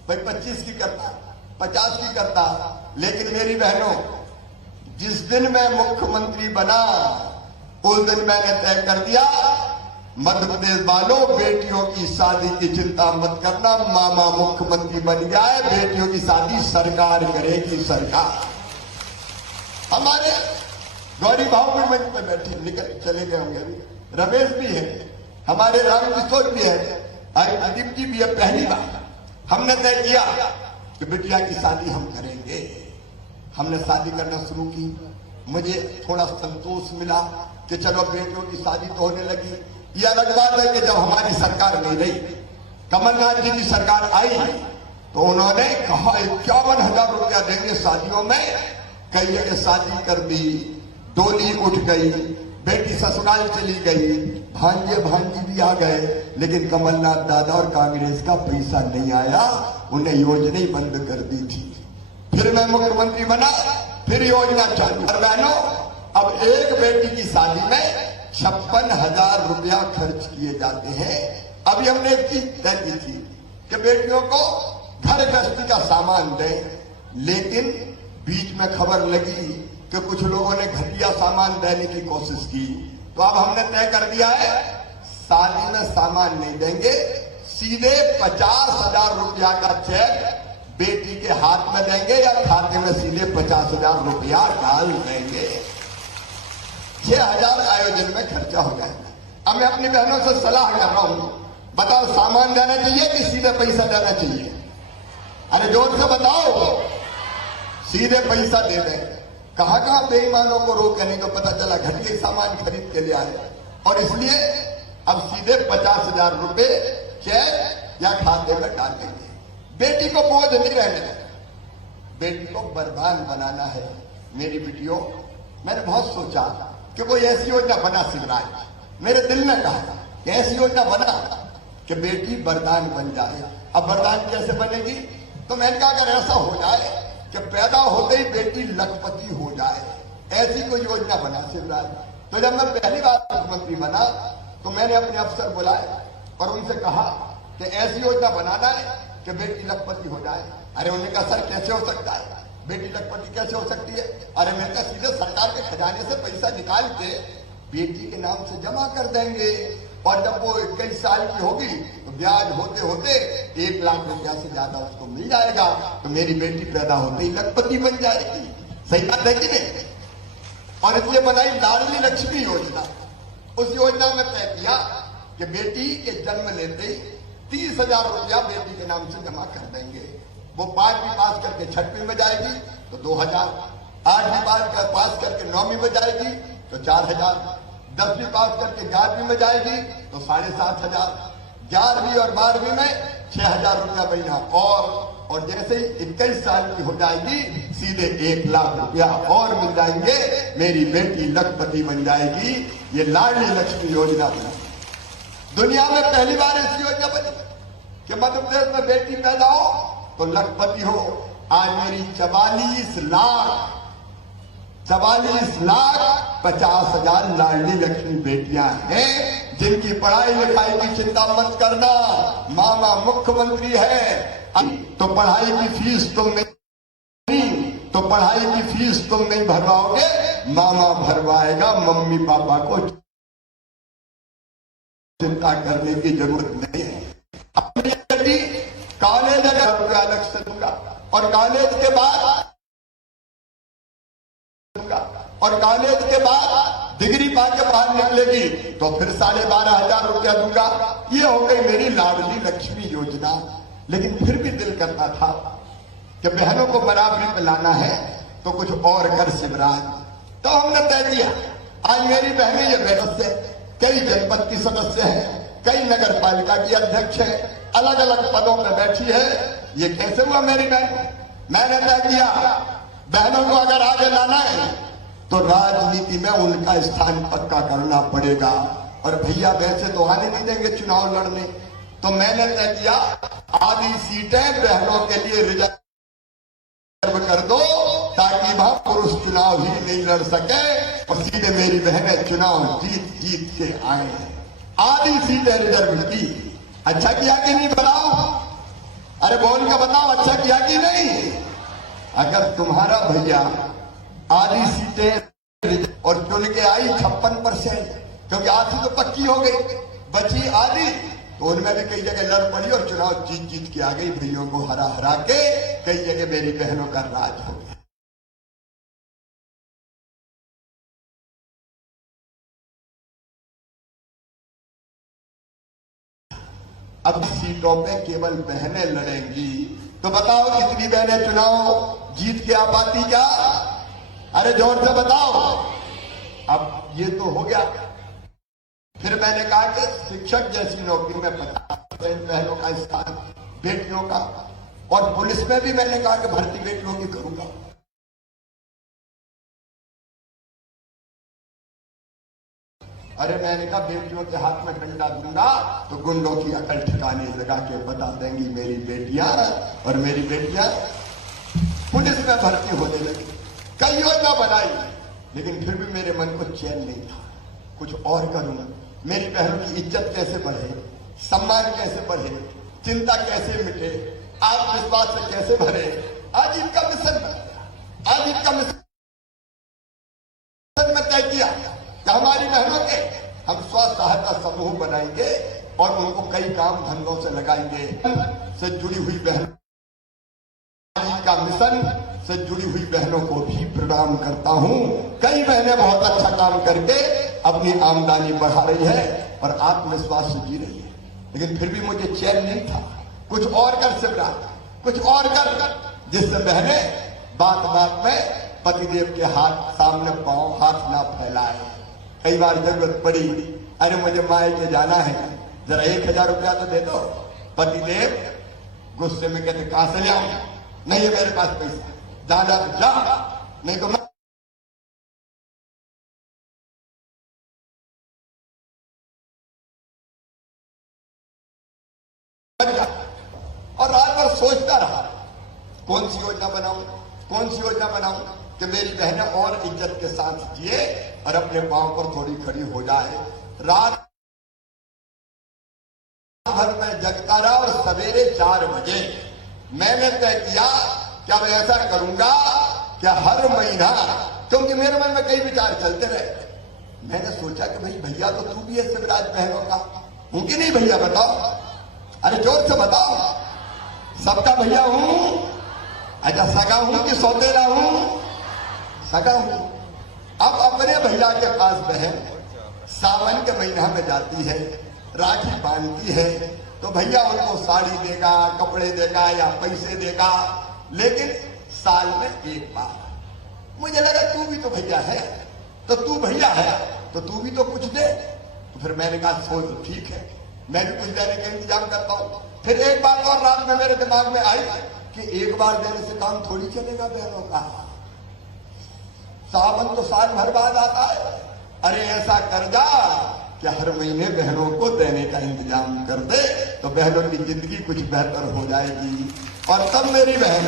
भाई 25 की करता, 50 की करता, लेकिन मेरी बहनों, जिस दिन मैं मुख्यमंत्री बना उस दिन मैंने तय कर दिया, मध्य प्रदेश वालों, बेटियों की शादी की चिंता मत करना, मामा मुख्यमंत्री बन गया है, बेटियों की शादी सरकार करेगी, सरकार। हमारे गौरी भाव भी मंच पे बैठे, निकल चले गए होंगे अभी, रमेश भी है, हमारे रामकिशोर भी है, प्रदीप जी भी है। पहली बार हमने तय किया कि बिटिया की शादी हम करेंगे। हमने शादी करना शुरू की। मुझे थोड़ा संतोष मिला कि चलो बेटियों की शादी तो होने लगी। यह अलग बात है कि जब हमारी सरकार नहीं रही, कमलनाथ जी की सरकार आई तो उन्होंने कहा 51,000 रुपया देंगे शादियों में। कई जगह शादी कर दी, डोली उठ गई, बेटी ससुराल चली गई, भांजे भांजी भी आ गए, लेकिन कमलनाथ दादा और कांग्रेस का पैसा नहीं आया, उन्हें योजना ही बंद कर दी थी। फिर मैं मुख्यमंत्री बना, फिर योजना चालू। और बहनों, अब एक बेटी की शादी में 56,000 रुपया खर्च किए जाते हैं। अभी हमने एक चीज तय की थी कि बेटियों को घर गृहस्थी का सामान दें, लेकिन बीच में खबर लगी कि कुछ लोगों ने घटिया सामान देने की कोशिश की, तो अब हमने तय कर दिया है शादी में सामान नहीं देंगे, सीधे 50,000 रुपया का चेक बेटी के हाथ में देंगे या खाते में सीधे 50,000 रुपया डाल देंगे। 6,000 आयोजन में खर्चा हो जाएगा। अब मैं अपनी बहनों से सलाह कर रहा हूं, बताओ सामान देना चाहिए कि सीधे पैसा देना चाहिए? अरे जोर से बताओ, सीधे पैसा दे दें। कहां कहां बेईमानों को रोके, नहीं तो पता चला घटिया सामान खरीद के ले आए। और इसलिए अब सीधे 50,000 रुपए चेक या खाते में डाल देंगे। बेटी को बोझ नहीं रहने देना, बेटी को बरबाद बनाना है। मेरी बेटियों, मैंने बहुत सोचा कि कोई ऐसी योजना बना शिवराज, मेरे दिल ने कहा कि ऐसी योजना बना कि बेटी वरदान बन जाए। अब वरदान कैसे बनेगी? तो मैंने कहा अगर ऐसा हो जाए कि पैदा होते ही बेटी लखपति हो जाए, ऐसी कोई योजना बना शिवराज। तो जब मैं पहली बार मुख्यमंत्री बना तो मैंने अपने अफसर बुलाए और उनसे कहा कि ऐसी योजना बनाना है कि बेटी लखपति हो जाए। अरे उन्होंने कहा सर कैसे हो सकता है, बेटी लखपति कैसे हो सकती है? अरे मैंने कहा सीधे सरकार के खजाने से पैसा निकाल के बेटी के नाम से जमा कर देंगे, और जब वो 21 साल की होगी तो ब्याज होते होते 1 लाख रुपया से ज्यादा उसको मिल जाएगा, तो मेरी बेटी पैदा होते ही लखपति बन जाएगी। सही बात है कि नहीं? और इसलिए बनाई लाडली लक्ष्मी योजना। उस योजना में तय किया कि बेटी के जन्म लेते ही 30,000 रुपया बेटी के नाम से जमा कर देंगे। वो 5वीं पास करके 6वीं में जाएगी तो 2,000, 8वीं पास करके 9वीं में जाएगी तो 4,000, 10वीं पास करके 11वीं में जाएगी तो 7,500, 11वीं और 12वीं में 6,000 रुपया महीना, और जैसे ही 21 साल की हो जाएगी सीधे 1 लाख रुपया और मिल जाएंगे। मेरी बेटी लखपति बन जाएगी। ये लाडली लक्ष्मी योजना बनी। दुनिया में पहली बार ऐसी योजना बनी कि मध्य प्रदेश में बेटी पैदा हो तो लखपति हो। आज मेरी 44 लाख 50,000 लाडली लक्ष्मी बेटियां हैं, जिनकी पढ़ाई लिखाई की चिंता मत करना। मामा मुख्यमंत्री है तो पढ़ाई की फीस तुम नहीं भरवाओगे, मामा भरवाएगा। मम्मी पापा को चिंता करने की जरूरत नहीं है। अपनी बेटी कॉलेज अगर रुपया अलग से दूंगा, और कॉलेज के बाद डिग्री पाके बाहर निकलेगी तो फिर 12,500 रुपया दूंगा। ये हो गई मेरी लाडली लक्ष्मी योजना। लेकिन फिर भी दिल करता था कि बहनों को बराबरी पे लाना है तो कुछ और कर शिवराज। तो हमने तय किया, आज मेरी बहनें ये सदस्य, कई जनपद की सदस्य है, कई नगर पालिका की अध्यक्ष है, अलग अलग पदों पर बैठी है। ये कैसे हुआ मेरी बहन? मैंने तय किया बहनों को अगर आगे लाना है तो राजनीति में उनका स्थान पक्का करना पड़ेगा। और भैया वैसे तो आने नहीं देंगे चुनाव लड़ने, तो मैंने तय किया आधी सीटें बहनों के लिए रिजर्व कर दो ताकि वहां पुरुष चुनाव ही नहीं लड़ सके और सीधे मेरी बहनें चुनाव जीत के आए। आधी सीटें रिजर्व की। अच्छा किया कि नहीं बताओ? अरे बोल के बताओ अच्छा किया कि नहीं। अगर तुम्हारा भैया आधी सीटें और चुन के आई 56%, क्योंकि आधी तो पक्की हो गई, बची आधी, तो उनमें भी कई जगह लड़ पड़ी और चुनाव जीत जीत के आ गई। भैयों को हरा हरा के कई जगह मेरी बहनों का राज हो गया। अब सीटों पे केवल बहनें लड़ेंगी, तो बताओ कितनी बहनें चुनाव जीत के आ पाती क्या? अरे जोर से बताओ। अब ये तो हो गया। फिर मैंने कहा कि शिक्षक जैसी नौकरी में 50% बहनों का स्थान बेटियों का, और पुलिस में भी मैंने कहा कि भर्ती बेटियों की करूंगा। अरे मैंने कहा बेटियों के हाथ में डंडा दूंगा तो गुंडों की अकल ठिकाने लगा के बता देंगी मेरी बेटियां, और मेरी बेटियां पुलिस में भर्ती होने लगी। कई योजना बनाई, लेकिन फिर भी मेरे मन को चैन नहीं था। कुछ और करूंगा, मेरी बहनों की इज्जत कैसे बढ़े, सम्मान कैसे बढ़े, चिंता कैसे मिटे, आत्मविश्वास से कैसे भरे। आज इनका मिशन बन गया। आज इनका मिशन में तय किया कि हमारी बहनों के हम स्व सहायता समूह बनाएंगे और उनको कई काम धंधों से लगाएंगे। से जुड़ी हुई बहनों का मिशन से जुड़ी हुई बहनों को भी प्रणाम करता हूं। कई बहनें बहुत अच्छा काम करके अपनी आमदनी बढ़ा रही है और आत्मविश्वास से जी रही है, लेकिन फिर भी मुझे चैन नहीं था। कुछ और कर शिवराज, कुछ और कर, जिससे बहनें बात बात में पतिदेव के हाथ सामने पांव हाथ ना फैलाए। कई बार जरूरत पड़ी, अरे मुझे माए के जाना है, जरा 1000 रुपया तो दे दो। पतिदेव गुस्से में कहते कहां से लाऊं? नहीं है मेरे पास पैसा, जा, नहीं तो मैं। और रात भर सोचता रहा कौन सी योजना बनाऊं कि मेरी बहनें और इज्जत के साथ जिए और अपने पांव पर थोड़ी खड़ी हो जाए। रात भर में जगता रहा और सवेरे 4 बजे मैंने तय किया क्या मैं ऐसा करूंगा कि हर महीना, क्योंकि मेरे मन में कई विचार चलते रहे, मैंने सोचा कि भाई भैया तो तू भी है शिवराज बहनों का, हूं कि नहीं भैया बताओ? अरे जोर से बताओ। सबका भैया हूं? अच्छा सगा हूं कि सौतेला हूं? सगा हूं। अब अपने भैया के पास बहन सावन के महीना में जाती है, राखी बांधती है, तो भैया उनको साड़ी देगा, कपड़े देगा या पैसे देगा, लेकिन साल में एक बार। मुझे लगा तू भी तो भैया है, तो तू भैया है तो तू भी तो कुछ दे। तो फिर मैंने कहा सोच ठीक है, मैं भी कुछ देने का इंतजाम करता हूं। फिर एक बात और रात में मेरे दिमाग में आई कि एक बार देने से काम थोड़ी चलेगा बहनों का, सावन तो साल भर बाद आता है। अरे ऐसा कर जा कि हर महीने बहनों को देने का इंतजाम कर दे, तो बहनों की जिंदगी कुछ बेहतर हो जाएगी। और तब मेरी बहन,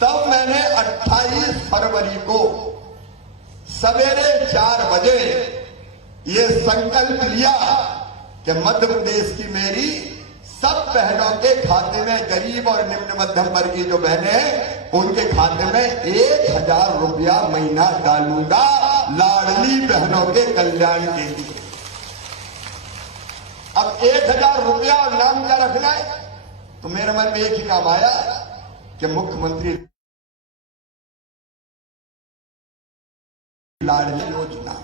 तब मैंने 28 फरवरी को सवेरे 4 बजे ये संकल्प लिया कि मध्य प्रदेश की मेरी सब बहनों के खाते में, गरीब और निम्न मध्यम वर्गीय जो बहनें हैं उनके खाते में 1000 रुपया महीना डालूंगा लाडली बहनों के कल्याण के लिए। अब 1000 रुपया और नाम क्या रखना है? तो मेरे मन में एक ही नाम आया कि मुख्यमंत्री लाडली योजना।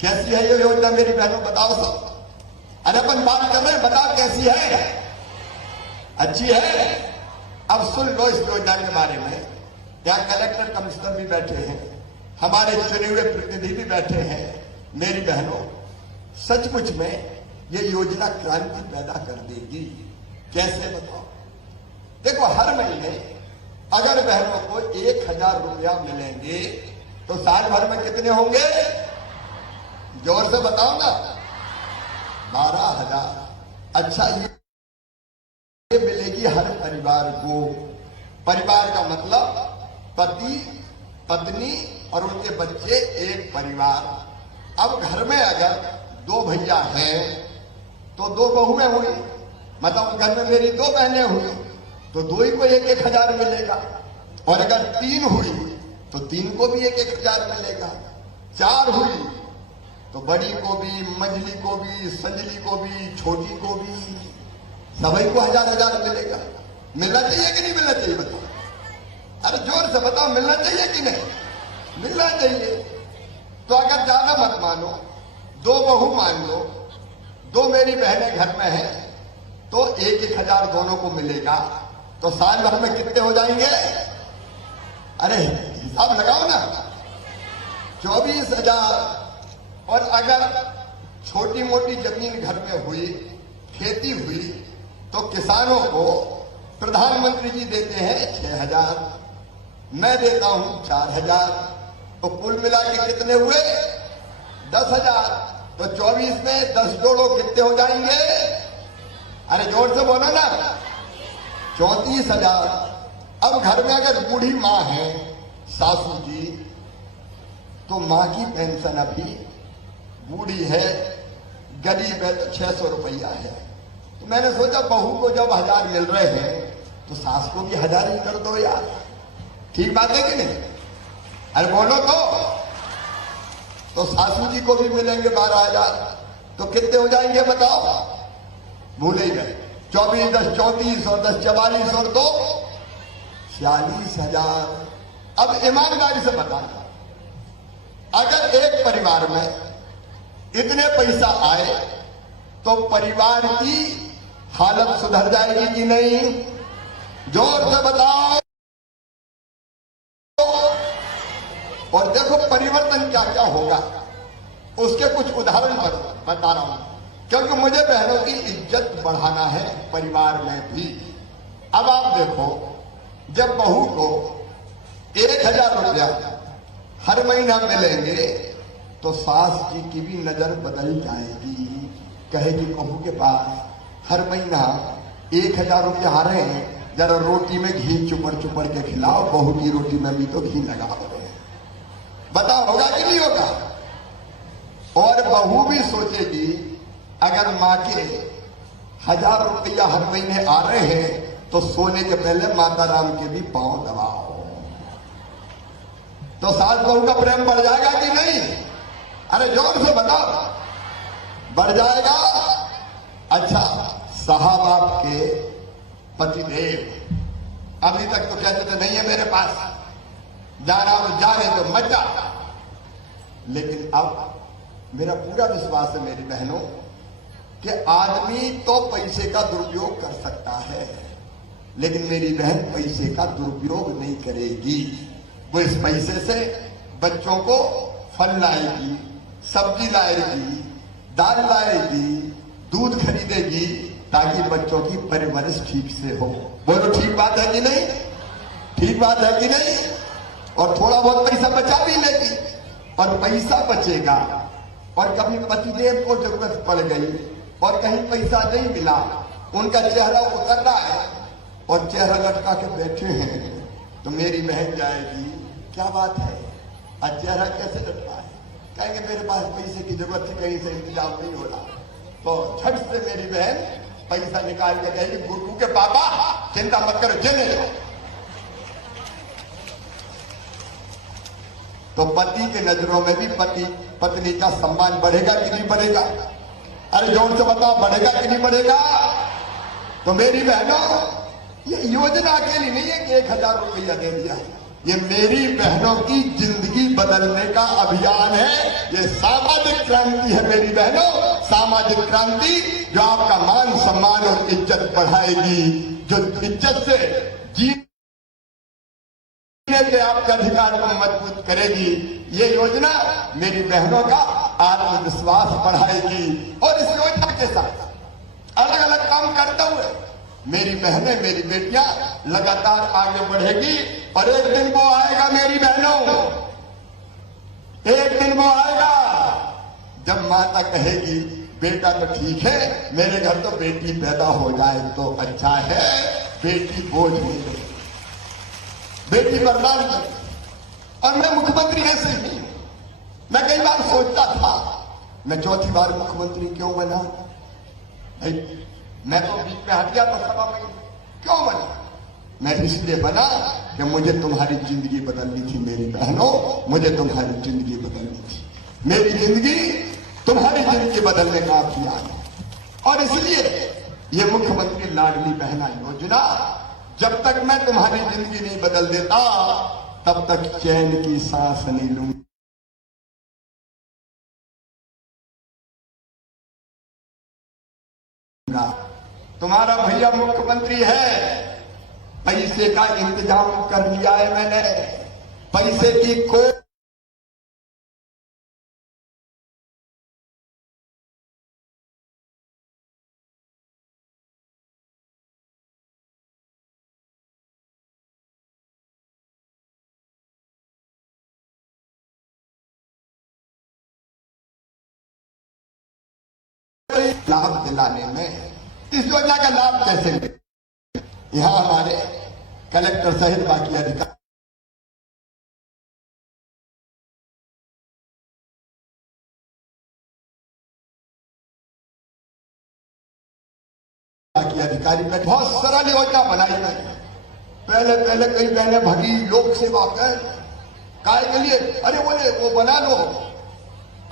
कैसी है ये योजना मेरी बहनों बताओ सब? अरे अपन बात कर रहे हैं, बताओ कैसी है? अच्छी है? अब सुन लो इस योजना के बारे में। यहाँ कलेक्टर कमिश्नर भी बैठे हैं, हमारे चुने हुए प्रतिनिधि भी बैठे हैं। मेरी बहनों सचमुच में ये योजना क्रांति पैदा कर देगी। कैसे बताओ? देखो हर महीने अगर बहनों को 1000 रुपया मिलेंगे तो साल भर में कितने होंगे? जोर से बताओ ना। 12,000। अच्छा ये मिलेगी हर परिवार को। परिवार का मतलब पति, पत्नी और उनके बच्चे, एक परिवार। अब घर में अगर 2 भैया हैं तो 2 बहुएं हुई, मतलब घर में मेरी 2 बहनें हुई तो 2 ही को 1-1 हजार मिलेगा, और अगर 3 हुई तो 3 को भी 1-1 हजार मिलेगा, 4 हुई तो बड़ी को भी, मंझली को भी, संजली को भी, छोटी को भी, सभी को 1000 मिलेगा। मिलना चाहिए कि नहीं मिलना चाहिए बताओ? अरे जोर से बताओ, मिलना चाहिए कि नहीं? मिलना चाहिए। तो अगर ज्यादा मत मानो, 2 बहू मान लो, 2 मेरी बहनें घर में हैं, तो 1-1 हजार दोनों को मिलेगा, तो साल भर में कितने हो जाएंगे? अरे हिसाब लगाओ ना, 24,000। और अगर छोटी मोटी जमीन घर में हुई, खेती हुई, तो किसानों को प्रधानमंत्री जी देते हैं 6,000, मैं देता हूं 4,000, तो कुल मिला के कितने हुए? 10,000। तो 24 में 10 जोड़ो कितने हो जाएंगे? अरे जोर से बोलो ना, 34,000। अब घर में अगर बूढ़ी माँ है, सासू जी, तो माँ की पेंशन अभी बूढ़ी है, गरीब है, तो 600 रुपया है। तो मैंने सोचा बहू को जब 1000 मिल रहे हैं तो सास को भी 1000 ही कर दो यार। ठीक बात है कि नहीं? अरे बोलो तो सासू जी को भी मिलेंगे 12,000, तो कितने हो जाएंगे बताओ? भूल ही गए। 24 10 34 और 10 44 और 2 46,000। अब ईमानदारी से बताना, अगर एक परिवार में इतने पैसा आए तो परिवार की हालत सुधर जाएगी कि नहीं? जोर से बताओ। और देखो परिवर्तन क्या क्या होगा, उसके कुछ उदाहरण बता रहा हूं, क्योंकि मुझे बहनों की इज्जत बढ़ाना है परिवार में भी। अब आप देखो, जब बहू को 1,000 रुपया हर महीना मिलेंगे तो सास जी की भी नजर बदल जाएगी, कहेगी बहू के पास हर महीना 1,000 रुपया आ रहे हैं, जरा रोटी में घी चुपड़ के खिलाओ, बहू की रोटी में भी तो घी लगा रहे हैं। बताओ होगा कि नहीं होगा? और बहू भी सोचेगी, अगर माँ के 1,000 रुपया हर महीने आ रहे हैं तो सोने के पहले माता राम के भी पांव दबाओ, तो सास बहू का प्रेम बढ़ जाएगा कि नहीं? अरे जोर से बताओ, बढ़ जाएगा। अच्छा, साहब आपके पतिदेव अभी तक तो कहते थे नहीं है मेरे पास, जाना तो जा रहे तो मत जा, लेकिन अब मेरा पूरा विश्वास है मेरी बहनों कि आदमी तो पैसे का दुरुपयोग कर सकता है, लेकिन मेरी बहन पैसे का दुरुपयोग नहीं करेगी। वो इस पैसे से बच्चों को फल लाएगी, सब्जी लाएगी, दाल लाएगी, दूध खरीदेगी, ताकि बच्चों की परवरिश ठीक से हो। बोलो ठीक बात है कि नहीं? ठीक बात है कि नहीं? और थोड़ा बहुत पैसा बचा भी लेगी, और पैसा बचेगा और कभी पतिदेव को जरूरत पड़ गई और कहीं पैसा नहीं मिला, उनका चेहरा उतर रहा है और चेहरा लटका के बैठे हैं, तो मेरी बहन जाएगी, क्या बात है, आज चेहरा कैसे लटका है? कहेंगे मेरे पास पैसे की जरूरत थी, कहीं से इंतजाम नहीं हो रहा, तो झट से मेरी बहन पैसा निकाल के कहेगी, गुड्डू के पापा चिंता मत करो, चले जाओ। तो पति के नजरों में भी पति पत्नी का सम्मान बढ़ेगा कि नहीं बढ़ेगा? अरे जोर से बताओ, बढ़ेगा कि नहीं बढ़ेगा? तो मेरी बहनों, ये योजना अकेली नहीं है कि 1,000 रुपया दे दिया, ये मेरी बहनों की जिंदगी बदलने का अभियान है। ये सामाजिक क्रांति है मेरी बहनों, सामाजिक क्रांति जो आपका मान सम्मान और इज्जत बढ़ाएगी, जो इज्जत से जीने के आपके अधिकार को मजबूत करेगी। ये योजना मेरी बहनों का आत्मविश्वास बढ़ाएगी। और इस योजना के साथ अलग अलग काम करते हुए मेरी बहनें, मेरी बेटियां लगातार आगे बढ़ेगी। और एक दिन वो आएगा मेरी बहनों, एक दिन वो आएगा जब माता कहेगी, बेटा तो ठीक है, मेरे घर तो बेटी पैदा हो जाए तो अच्छा है, बेटी बोझ नहीं दे, बेटी बर्बाद कर। और मैं मुख्यमंत्री ऐसे ही, मैं कई बार सोचता था मैं चौथी बार मुख्यमंत्री क्यों बना? मैं तो बीच में हट गया था सभा में। क्यों बना? मैं इसलिए बना कि मुझे तुम्हारी जिंदगी बदलनी थी मेरी बहनों, मुझे तुम्हारी जिंदगी बदलनी थी। मेरी जिंदगी तुम्हारी जिंदगी बदलने का अभियान है। और इसलिए ये मुख्यमंत्री लाडली बहना योजना, जब तक मैं तुम्हारी जिंदगी नहीं बदल देता तब तक चैन की सांस नहीं लूंगा। तुम्हारा भैया मुख्यमंत्री है, पैसे का इंतजाम कर लिया है मैंने। पैसे की कोई लाभ दिलाने में, इस योजना का लाभ कैसे मिले? यहां हमारे कलेक्टर सहित बाकी अधिकारी पे बहुत सरल योजना बनाई गई। पहले कई बहनें भगी लोक सेवा कर काय के लिए, अरे बोले वो बना लो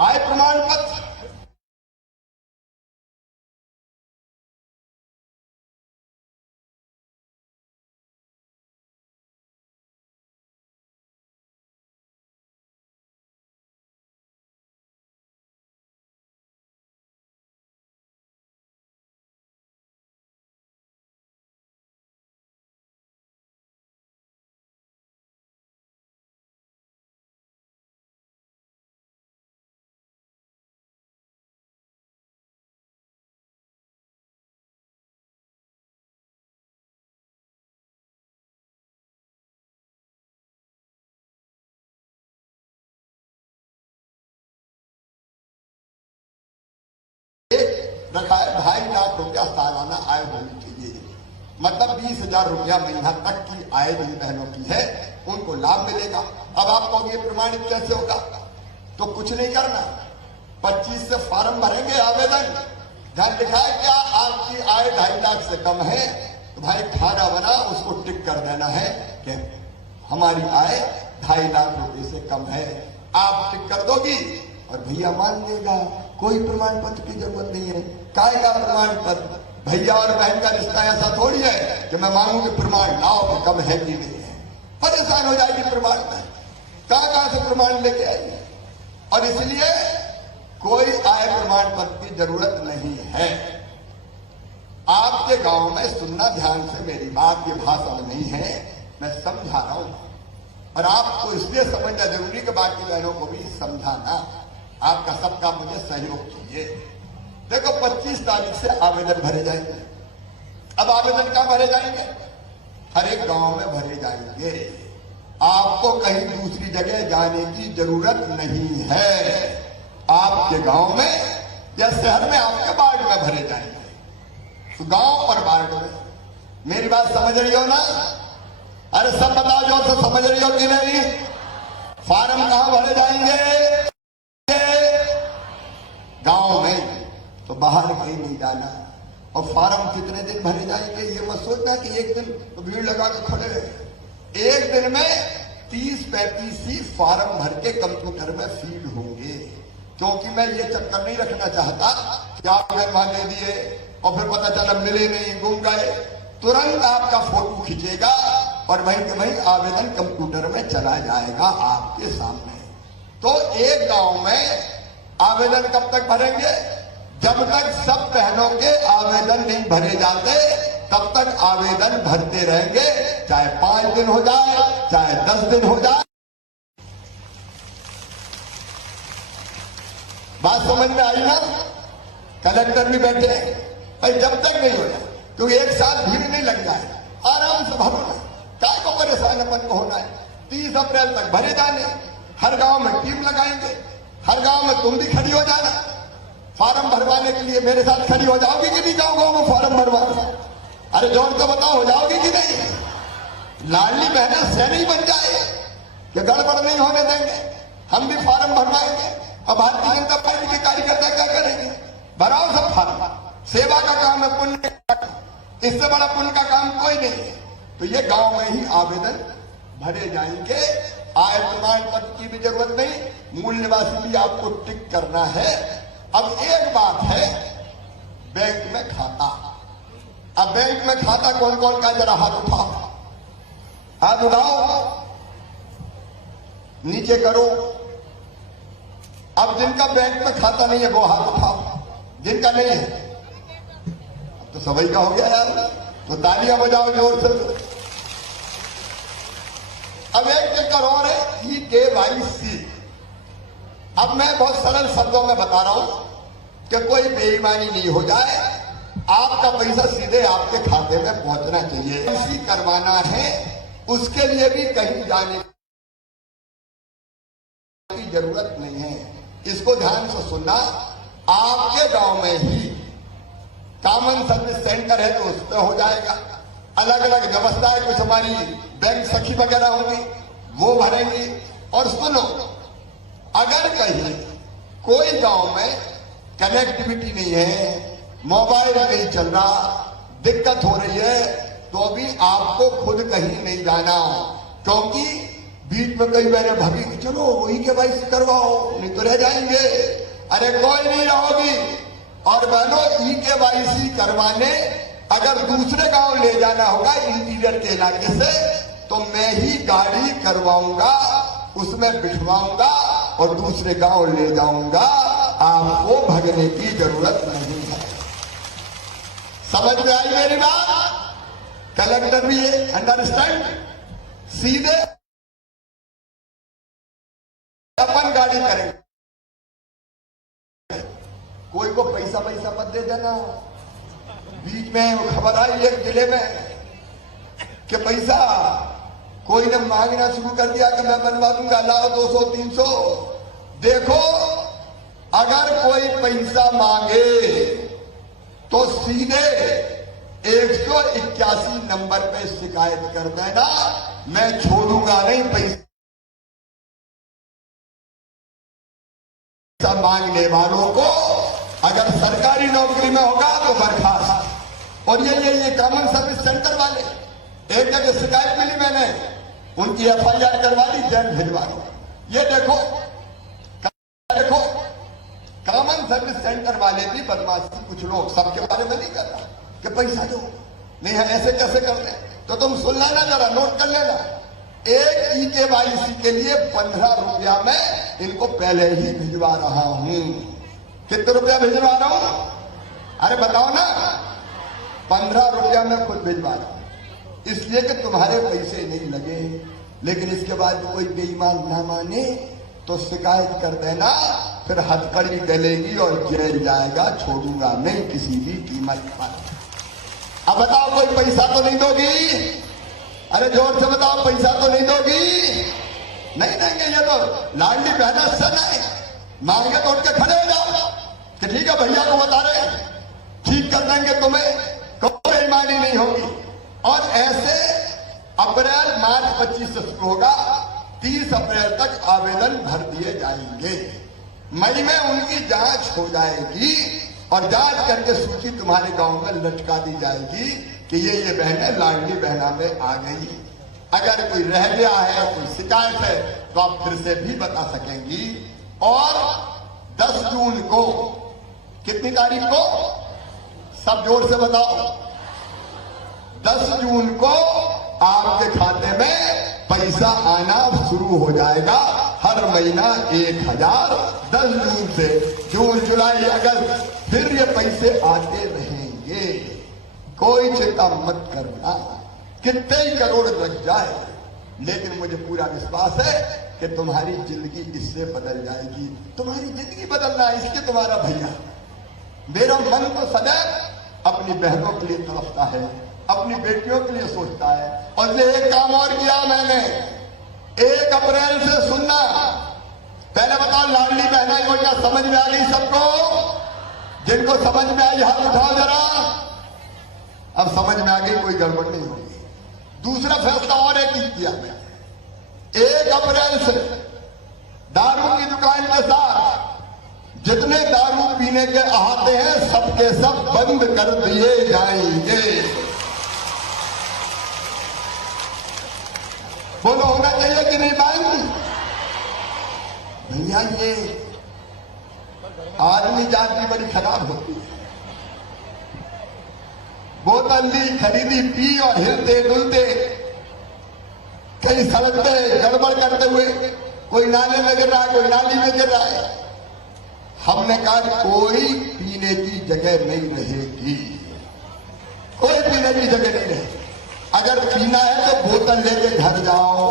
आय प्रमाण पत्र। रखा है 2.5 लाख रुपया सालाना आय होनी चाहिए, मतलब 20,000 रुपया महीना तक की आय जिन बहनों की है उनको लाभ मिलेगा। अब आप कहोगे प्रमाणित कैसे होगा? तो कुछ नहीं करना, 25 से फॉर्म भरेंगे आवेदन, जहां लिखा है क्या आपकी आय 2.5 लाख से कम है तो भाई 18 बना उसको टिक कर देना है कि हमारी आय 2.5 लाख रुपए से कम है। आप टिक कर दोगी और भैया मान लेगा, कोई प्रमाण पत्र की जरूरत नहीं है। काय का प्रमाण पत्र? भैया और बहन का रिश्ता ऐसा थोड़ी है कि मैं मांगू कि प्रमाण लाओ कि कम है कि नहीं है। परेशान हो जाएगी प्रमाण में, कहां से प्रमाण लेके आएगी। और इसलिए कोई आय प्रमाण पत्र की जरूरत नहीं है। आपके गांव में सुनना ध्यान से मेरी बात, ये भाषण नहीं है, मैं समझा रहा हूं और आपको इसलिए समझना जरूरी कि बाकी बहनों को भी समझाना। आपका सबका मुझे सहयोग चाहिए। देखो 25 तारीख से आवेदन भरे जाएंगे। अब आवेदन कहां भरे जाएंगे? हर एक गांव में भरे जाएंगे। आपको कहीं दूसरी जगह जाने की जरूरत नहीं है। आपके गांव में या शहर में आपके वार्ड में भरे जाएंगे, तो गांव और वार्ड में। मेरी बात समझ रही हो ना? अरे सब बताओ जो तो समझ रही हो कि नहीं? फार्म कहां भरे जाएंगे? गांव में, तो बाहर कहीं नहीं जाना। और फार्म कितने दिन भरे जाएंगे ये मत सोचना कि एक दिन तो भीड़ लगा के खड़े रहे। एक दिन में 30-35 ही फार्म भर के कंप्यूटर में फीड होंगे, क्योंकि मैं ये चक्कर नहीं रखना चाहता कि आप वहां दे दिए और फिर पता चला मिले नहीं, गुम गए। तुरंत आपका फोटो खींचेगा और वहीं आवेदन कंप्यूटर में चला जाएगा आपके सामने। तो एक गांव में आवेदन कब तक भरेंगे? जब तक सब बहनों के आवेदन नहीं भरे जाते तब तक आवेदन भरते रहेंगे, चाहे 5 दिन हो जाए, चाहे 10 दिन हो जाए। बात समझ में आई ना? कलेक्टर भी बैठे हैं भाई, जब तक नहीं हो जाए, क्योंकि एक साल भीड़ नहीं लग जाए, आराम से भरना। क्या को परेशान अपन को होना है? 30 अप्रैल तक भरे जाने। हर गांव में टीम लगाएंगे, हर गांव में तुम भी खड़ी हो जाना फार्म भरवाने के लिए। मेरे साथ खड़ी हो जाओगी कि नहीं गांव गांव में फार्म भरवाना? अरे जोर तो बताओ, हो जाओगी कि नहीं? लाडली बहनें सैनी बन जाए कि गड़बड़ नहीं होने देंगे, हम भी फार्म भरवाएंगे। अब भारतीय जनता पार्टी के कार्यकर्ता क्या करेंगे? भराओ सब फार्म, सेवा का काम है, पुण्य इससे बड़ा पुण्य का काम कोई नहीं है। तो ये गांव में ही आवेदन भरे जाएंगे। आय प्रमाण पत्र की भी जरूरत नहीं, मूल निवासी भी आपको टिक करना है। अब एक बात है, बैंक में खाता। अब बैंक में खाता कौन कौन का, जरा हाथ उठाओ, हाथ उठाओ, नीचे करो। अब जिनका बैंक में खाता नहीं है वो हाथ उठाओ, जिनका नहीं है। अब तो सभी का हो गया यार, तो तालियां बजाओ जोर से। अब एक चक्कर और है, KYC। अब मैं बहुत सरल शब्दों में बता रहा हूं कि कोई बेईमानी नहीं हो जाए, आपका पैसा सीधे आपके खाते में पहुंचना चाहिए। KYC करवाना है, उसके लिए भी कहीं जाने की जरूरत नहीं है। इसको ध्यान से सुनना, आपके गांव में ही कॉमन सर्विस सेंटर है तो उस पर हो जाएगा। अलग अलग व्यवस्था है, कुछ हमारी बैंक सखी वगैरह होंगी वो भरेंगी। और सुनो, अगर कहीं कोई गांव में कनेक्टिविटी नहीं है, मोबाइल नहीं चल रहा, दिक्कत हो रही है, तो भी आपको खुद कहीं नहीं जाना, क्योंकि बीच में कई मैंने भाभी कि चलो वही KYC करवाओ, नहीं तो रह जाएंगे। अरे कोई नहीं रहोगी। और बहनों, KYC करवाने अगर दूसरे गांव ले जाना होगा इंटीरियर के इलाके से, तो मैं ही गाड़ी करवाऊंगा, उसमें बिठवाऊंगा और दूसरे गांव ले जाऊंगा। आपको भगने की जरूरत नहीं है। समझ में आई मेरी बात? कलेक्टर भी है, अंडरस्टैंड? सीधे अपन गाड़ी करेंगे, कोई को पैसा मत दे देना। बीच में वो खबर आई एक जिले में कि पैसा कोई ने मांगना शुरू कर दिया कि मैं बनवा दूंगा, लाओ 200 300। देखो, अगर कोई पैसा मांगे तो सीधे 181 नंबर पे शिकायत कर देना, मैं छोड़ूंगा नहीं पैसा मांगने वालों को। अगर सरकारी नौकरी में होगा तो बर्खास्त। और ये कॉमन सर्विस सेंटर वाले, एक जगह शिकायत मिली, मैंने उनकी FIR करवा दी, जेल भिजवा दो। ये देखो कॉमन सर्विस सेंटर वाले भी बदमाशी, कुछ लोग, सबके बारे में नहीं कर रहा कि पैसा दो, नहीं है ऐसे कैसे करते हैं। तो तुम सुन लेना, जरा नोट कर लेना, एक KYC के लिए 15 रुपया में इनको पहले ही भिजवा रहा हूं। कितने रुपया भिजवा रहा हूं? अरे बताओ ना, 15 रुपया में खुद भिजवा रहा हूं, इसलिए कि तुम्हारे पैसे नहीं लगे। लेकिन इसके बाद कोई बेईमान ना माने तो शिकायत कर देना, फिर हथकड़ी गलेगी और जेल जाएगा, छोड़ूंगा नहीं किसी भी कीमत पर। अब बताओ, कोई पैसा तो नहीं दोगी? अरे जोर से बताओ, पैसा तो नहीं दोगी? नहीं देंगे। ये तो लाडली बहना सन है, मांगे तो उठ के खड़े हो जाओ कि ठीक है भैया को बता रहे, ठीक कर देंगे तुम्हें, कोई बेईमानी नहीं होगी। और ऐसे अप्रैल मार्च 25 से शुरू होगा, 30 अप्रैल तक आवेदन भर दिए जाएंगे। मई में उनकी जांच हो जाएगी और जांच करके सूची तुम्हारे गांव में लटका दी जाएगी कि ये बहनें लाडली बहना में आ गई। अगर कोई रह गया है, कोई शिकायत है, तो आप फिर से भी बता सकेंगी। और 10 जून को, कितनी तारीख को, सब जोर से बताओ, 10 जून को आपके खाते में पैसा आना शुरू हो जाएगा। हर महीना 1000, 10 जून से जून जुलाई अगस्त फिर ये पैसे आते रहेंगे। कोई चिंता मत करना, कितने ही करोड़ लग जाए, लेकिन मुझे पूरा विश्वास है कि तुम्हारी जिंदगी इससे बदल जाएगी। तुम्हारी जिंदगी बदलना है, इसलिए तुम्हारा भैया, मेरा मन तो सदैव अपनी बहनों के लिए तड़पता है, अपनी बेटियों के लिए सोचता है। और ये एक काम और किया मैंने, 1 अप्रैल से सुनना, पहले बताओ लाडली बहना योजना समझ में आ गई सबको? जिनको समझ में आई हाथ उठाओ जरा। अब समझ में आ गई, कोई गड़बड़ नहीं होगी। दूसरा फैसला और एक ही किया मैं, 1 अप्रैल से दारू की दुकान के साथ जितने दारू पीने के अहाते हैं सबके सब बंद कर दिए जाएंगे। बोलो होना चाहिए कि नहीं बैंक? भैया ये आदमी जाति बड़ी खराब होती है। बोतल ली, खरीदी, पी और हिलते डुलते कहीं सड़क पे गड़बड़ करते हुए कोई नाले में गिर रहा है, कोई नाली में गिर रहा है। हमने कहा कोई पीने की जगह नहीं रहेगी, कोई पीने की जगह नहीं रहेगी। अगर पीना है तो बोतल लेके घर जाओ,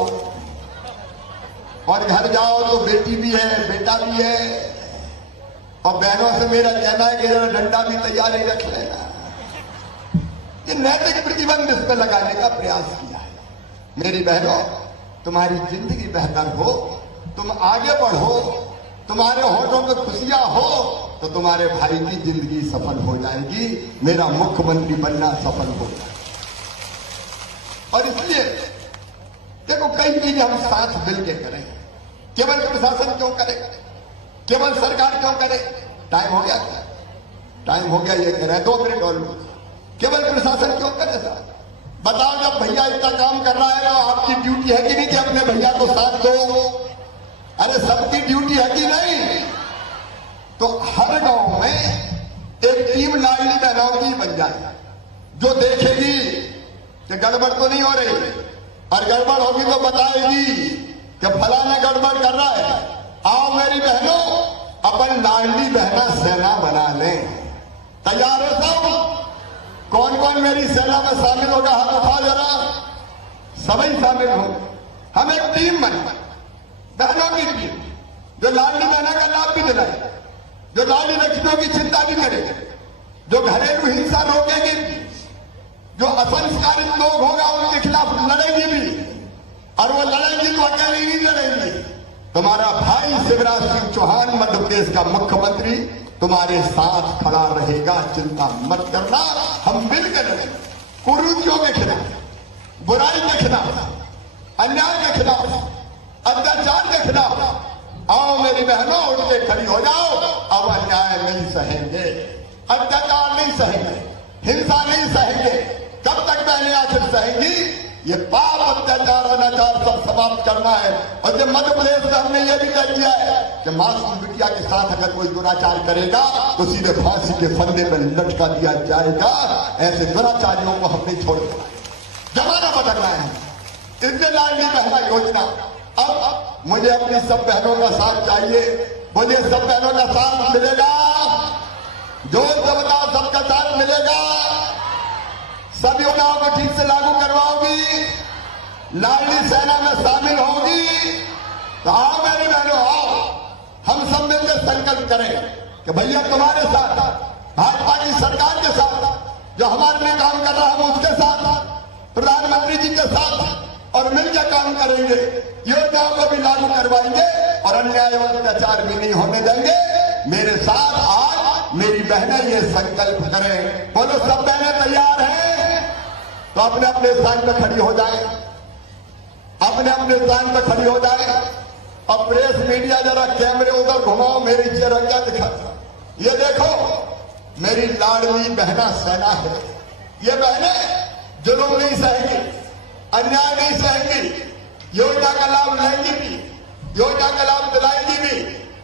और घर जाओ तो बेटी भी है, बेटा भी है, और बहनों से मेरा कहना है कि जरा डंडा भी तैयार ही रख लेना। ये नैतिक प्रतिबंध इस पर लगाने का प्रयास किया है। मेरी बहनों, तुम्हारी जिंदगी बेहतर हो, तुम आगे बढ़ो, तुम्हारे होठों में खुशियां हो, तो तुम्हारे भाई की जिंदगी सफल हो जाएगी, मेरा मुख्यमंत्री बनना सफल हो जाएगा। और इसलिए देखो, कई चीजें हम साथ मिलकर करें। केवल प्रशासन क्यों करे, केवल सरकार क्यों करे? टाइम हो गया क्या? टाइम हो गया, ये करें 2 मिनट और। केवल प्रशासन क्यों करे साहब? बताओ, जब भैया इतना काम कर रहा है तो आपकी ड्यूटी है कि नहीं कि अपने भैया को साथ दो? अरे सबकी ड्यूटी है कि नहीं? तो हर गांव में एक टीम लाडली बहनों की बन जाए, जो देखेगी कि गड़बड़ तो नहीं हो रही, और गड़बड़ होगी तो बताएगी कि फलाना गड़बड़ कर रहा है। आओ मेरी बहनों, अपन लाडली बहना सेना बना लें। तैयार हो सब? कौन कौन मेरी सेना में शामिल होगा? हाथ उठाओ जरा। सभी शामिल हो। हम एक टीम बने, बहनों की टीम, जो लाडली बहना का लाभ भी दिलाए, जो लाडली लक्ष्मियों की चिंता भी करे, जो घरेलू हिंसा रोकेगी, जो असंस्कारित लोग होगा उनके खिलाफ लड़ेगी भी, और वो लड़ेंगी तो अकेली नहीं लड़ेंगी। तुम्हारा भाई शिवराज सिंह चौहान, मध्य प्रदेश का मुख्यमंत्री, तुम्हारे साथ खड़ा रहेगा, चिंता मत करना। हम मिलकर लड़ेंगे कुरीतियों के खिलाफ, बुराई के खिलाफ, अन्याय के खिलाफ, अत्याचार के खिलाफ। आओ मेरी बहनों, उठ के खड़ी हो जाओ। अब अन्याय नहीं सहेंगे, अत्याचार नहीं सहेंगे, हिंसा नहीं सहेंगे। कब तक बहनें आखिर सहेंगी? ये पाप, अत्याचार, अनाचार सब समाप्त करना है। और जब मध्य प्रदेश में हमने ये भी तय किया है कि मासूम बिटिया के साथ अगर कोई दुराचार करेगा तो सीधे फांसी के फंदे में लटका दिया जाएगा। ऐसे दुराचारियों को हम नहीं छोड़ेंगे। जमाना बदलना है, इसलिए लाडली बहना योजना। अब मुझे अपनी सब बहनों का साथ चाहिए। मुझे सब बहनों का साथ मिलेगा? जोर से बताओ, सबका साथ मिलेगा? सब योजनाओं को ठीक से लागू करवाओगी? लाडली सेना में शामिल होगी? तो आओ मेरी बहनों, आओ, हम सब मिलकर संकल्प करें कि भैया तुम्हारे साथ, भाजपा की सरकार के साथ, जो हमारे लिए काम कर रहा है हम उसके साथ, प्रधानमंत्री जी के साथ, और मिलकर काम करेंगे। योजनाओं को भी लागू करवाएंगे और अन्याय और अत्याचार भी नहीं होने देंगे। मेरे साथ आज मेरी बहनें ये संकल्प करें। बोलो, सब बहनें तैयार हैं? तो अपने अपने स्थान पर खड़ी हो जाए, अपने अपने स्थान पर खड़ी हो जाए। अब प्रेस मीडिया जरा कैमरे उधर घुमाओ, मेरी चेहरा क्या दिखा? ये देखो, मेरी लाडली बहना सेना है। ये बहनें जुल्म नहीं सहेंगी, अन्याय नहीं सहेंगी, योजना का लाभ लेंगी भी, योजना का लाभ दिलाएंगी भी,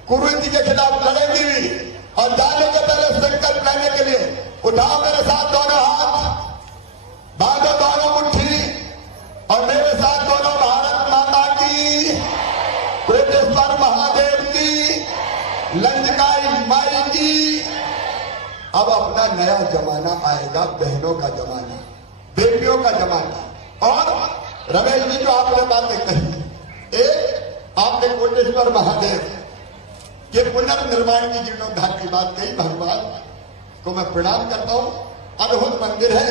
कुरीति के खिलाफ लड़ेंगी भी। और जाने के पहले संकल्प लेने के लिए उठाओ मेरे साथ दोनों हाथ, बांधो दोनों मुट्ठी, और मेरे साथ दोनों भारत माता की, कोटेश्वर महादेव की, लंजकाई माई की। अब अपना नया जमाना आएगा, बहनों का जमाना, बेटियों का जमाना। और रमेश जी, जो आपने बातें कही, एक आपने कोटेश्वर महादेव के पुनर्निर्माण की जीर्णोद्धार की बात कही, भगवान को मैं प्रणाम करता हूं। अद्भुत मंदिर है।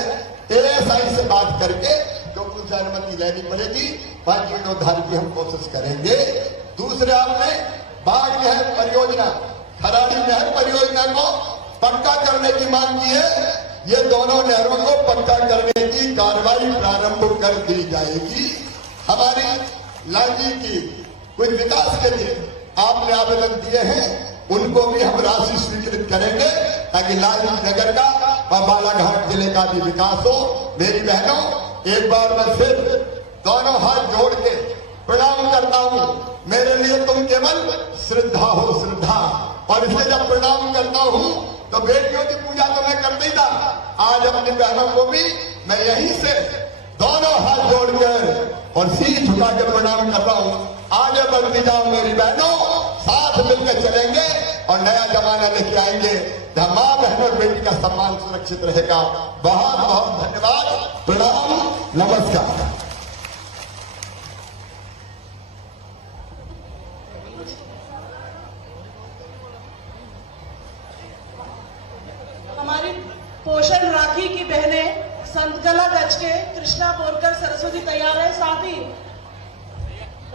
एएसआई से बात करके जो कुछ अनुमति लेनी पड़ेगी, वहां जीर्णोद्धार की हम कोशिश करेंगे। दूसरे, आपने बाढ़ नहर परियोजना, खराड़ी नहर परियोजना को पक्का करने की मांग की है। ये दोनों नहरों को पक्का करने की कार्रवाई प्रारंभ कर दी जाएगी। हमारी लाडली की कुछ विकास के लिए आपने आवेदन दिए हैं, उनको भी हम राशि स्वीकृत करेंगे ताकि लाडली नगर का और बालाघाट जिले का भी विकास हो। मेरी बहनों, एक बार मैं फिर दोनों हाथ जोड़ के प्रणाम करता हूं। मेरे लिए तुम केवल श्रद्धा हो, श्रद्धा। और इसलिए जब प्रणाम करता हूं तो बेटियों की पूजा तो मैं करता ही था, आज अपनी बहनों को भी मैं यहीं से दोनों हाथ जोड़कर और सिर झुकाकर प्रणाम कर रहा हूं। आगे बढ़ती जाओ मेरी बहनों, साथ मिलकर चलेंगे और नया जमाना लेके आएंगे जहां मां बहन और बेटी का सम्मान सुरक्षित रहेगा। बहुत बहुत धन्यवाद, प्रणाम, नमस्कार। हमारी पोषण राखी की बहनें संतकला गज के कृष्णा बोरकर सरस्वती तैयार है। साथ ही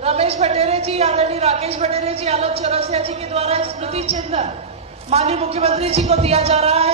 रमेश भटेरे जी, आदरणीय राकेश भटेरे जी, आलोक चौरसिया जी के द्वारा स्मृति चिन्ह माननीय मुख्यमंत्री जी को दिया जा रहा है।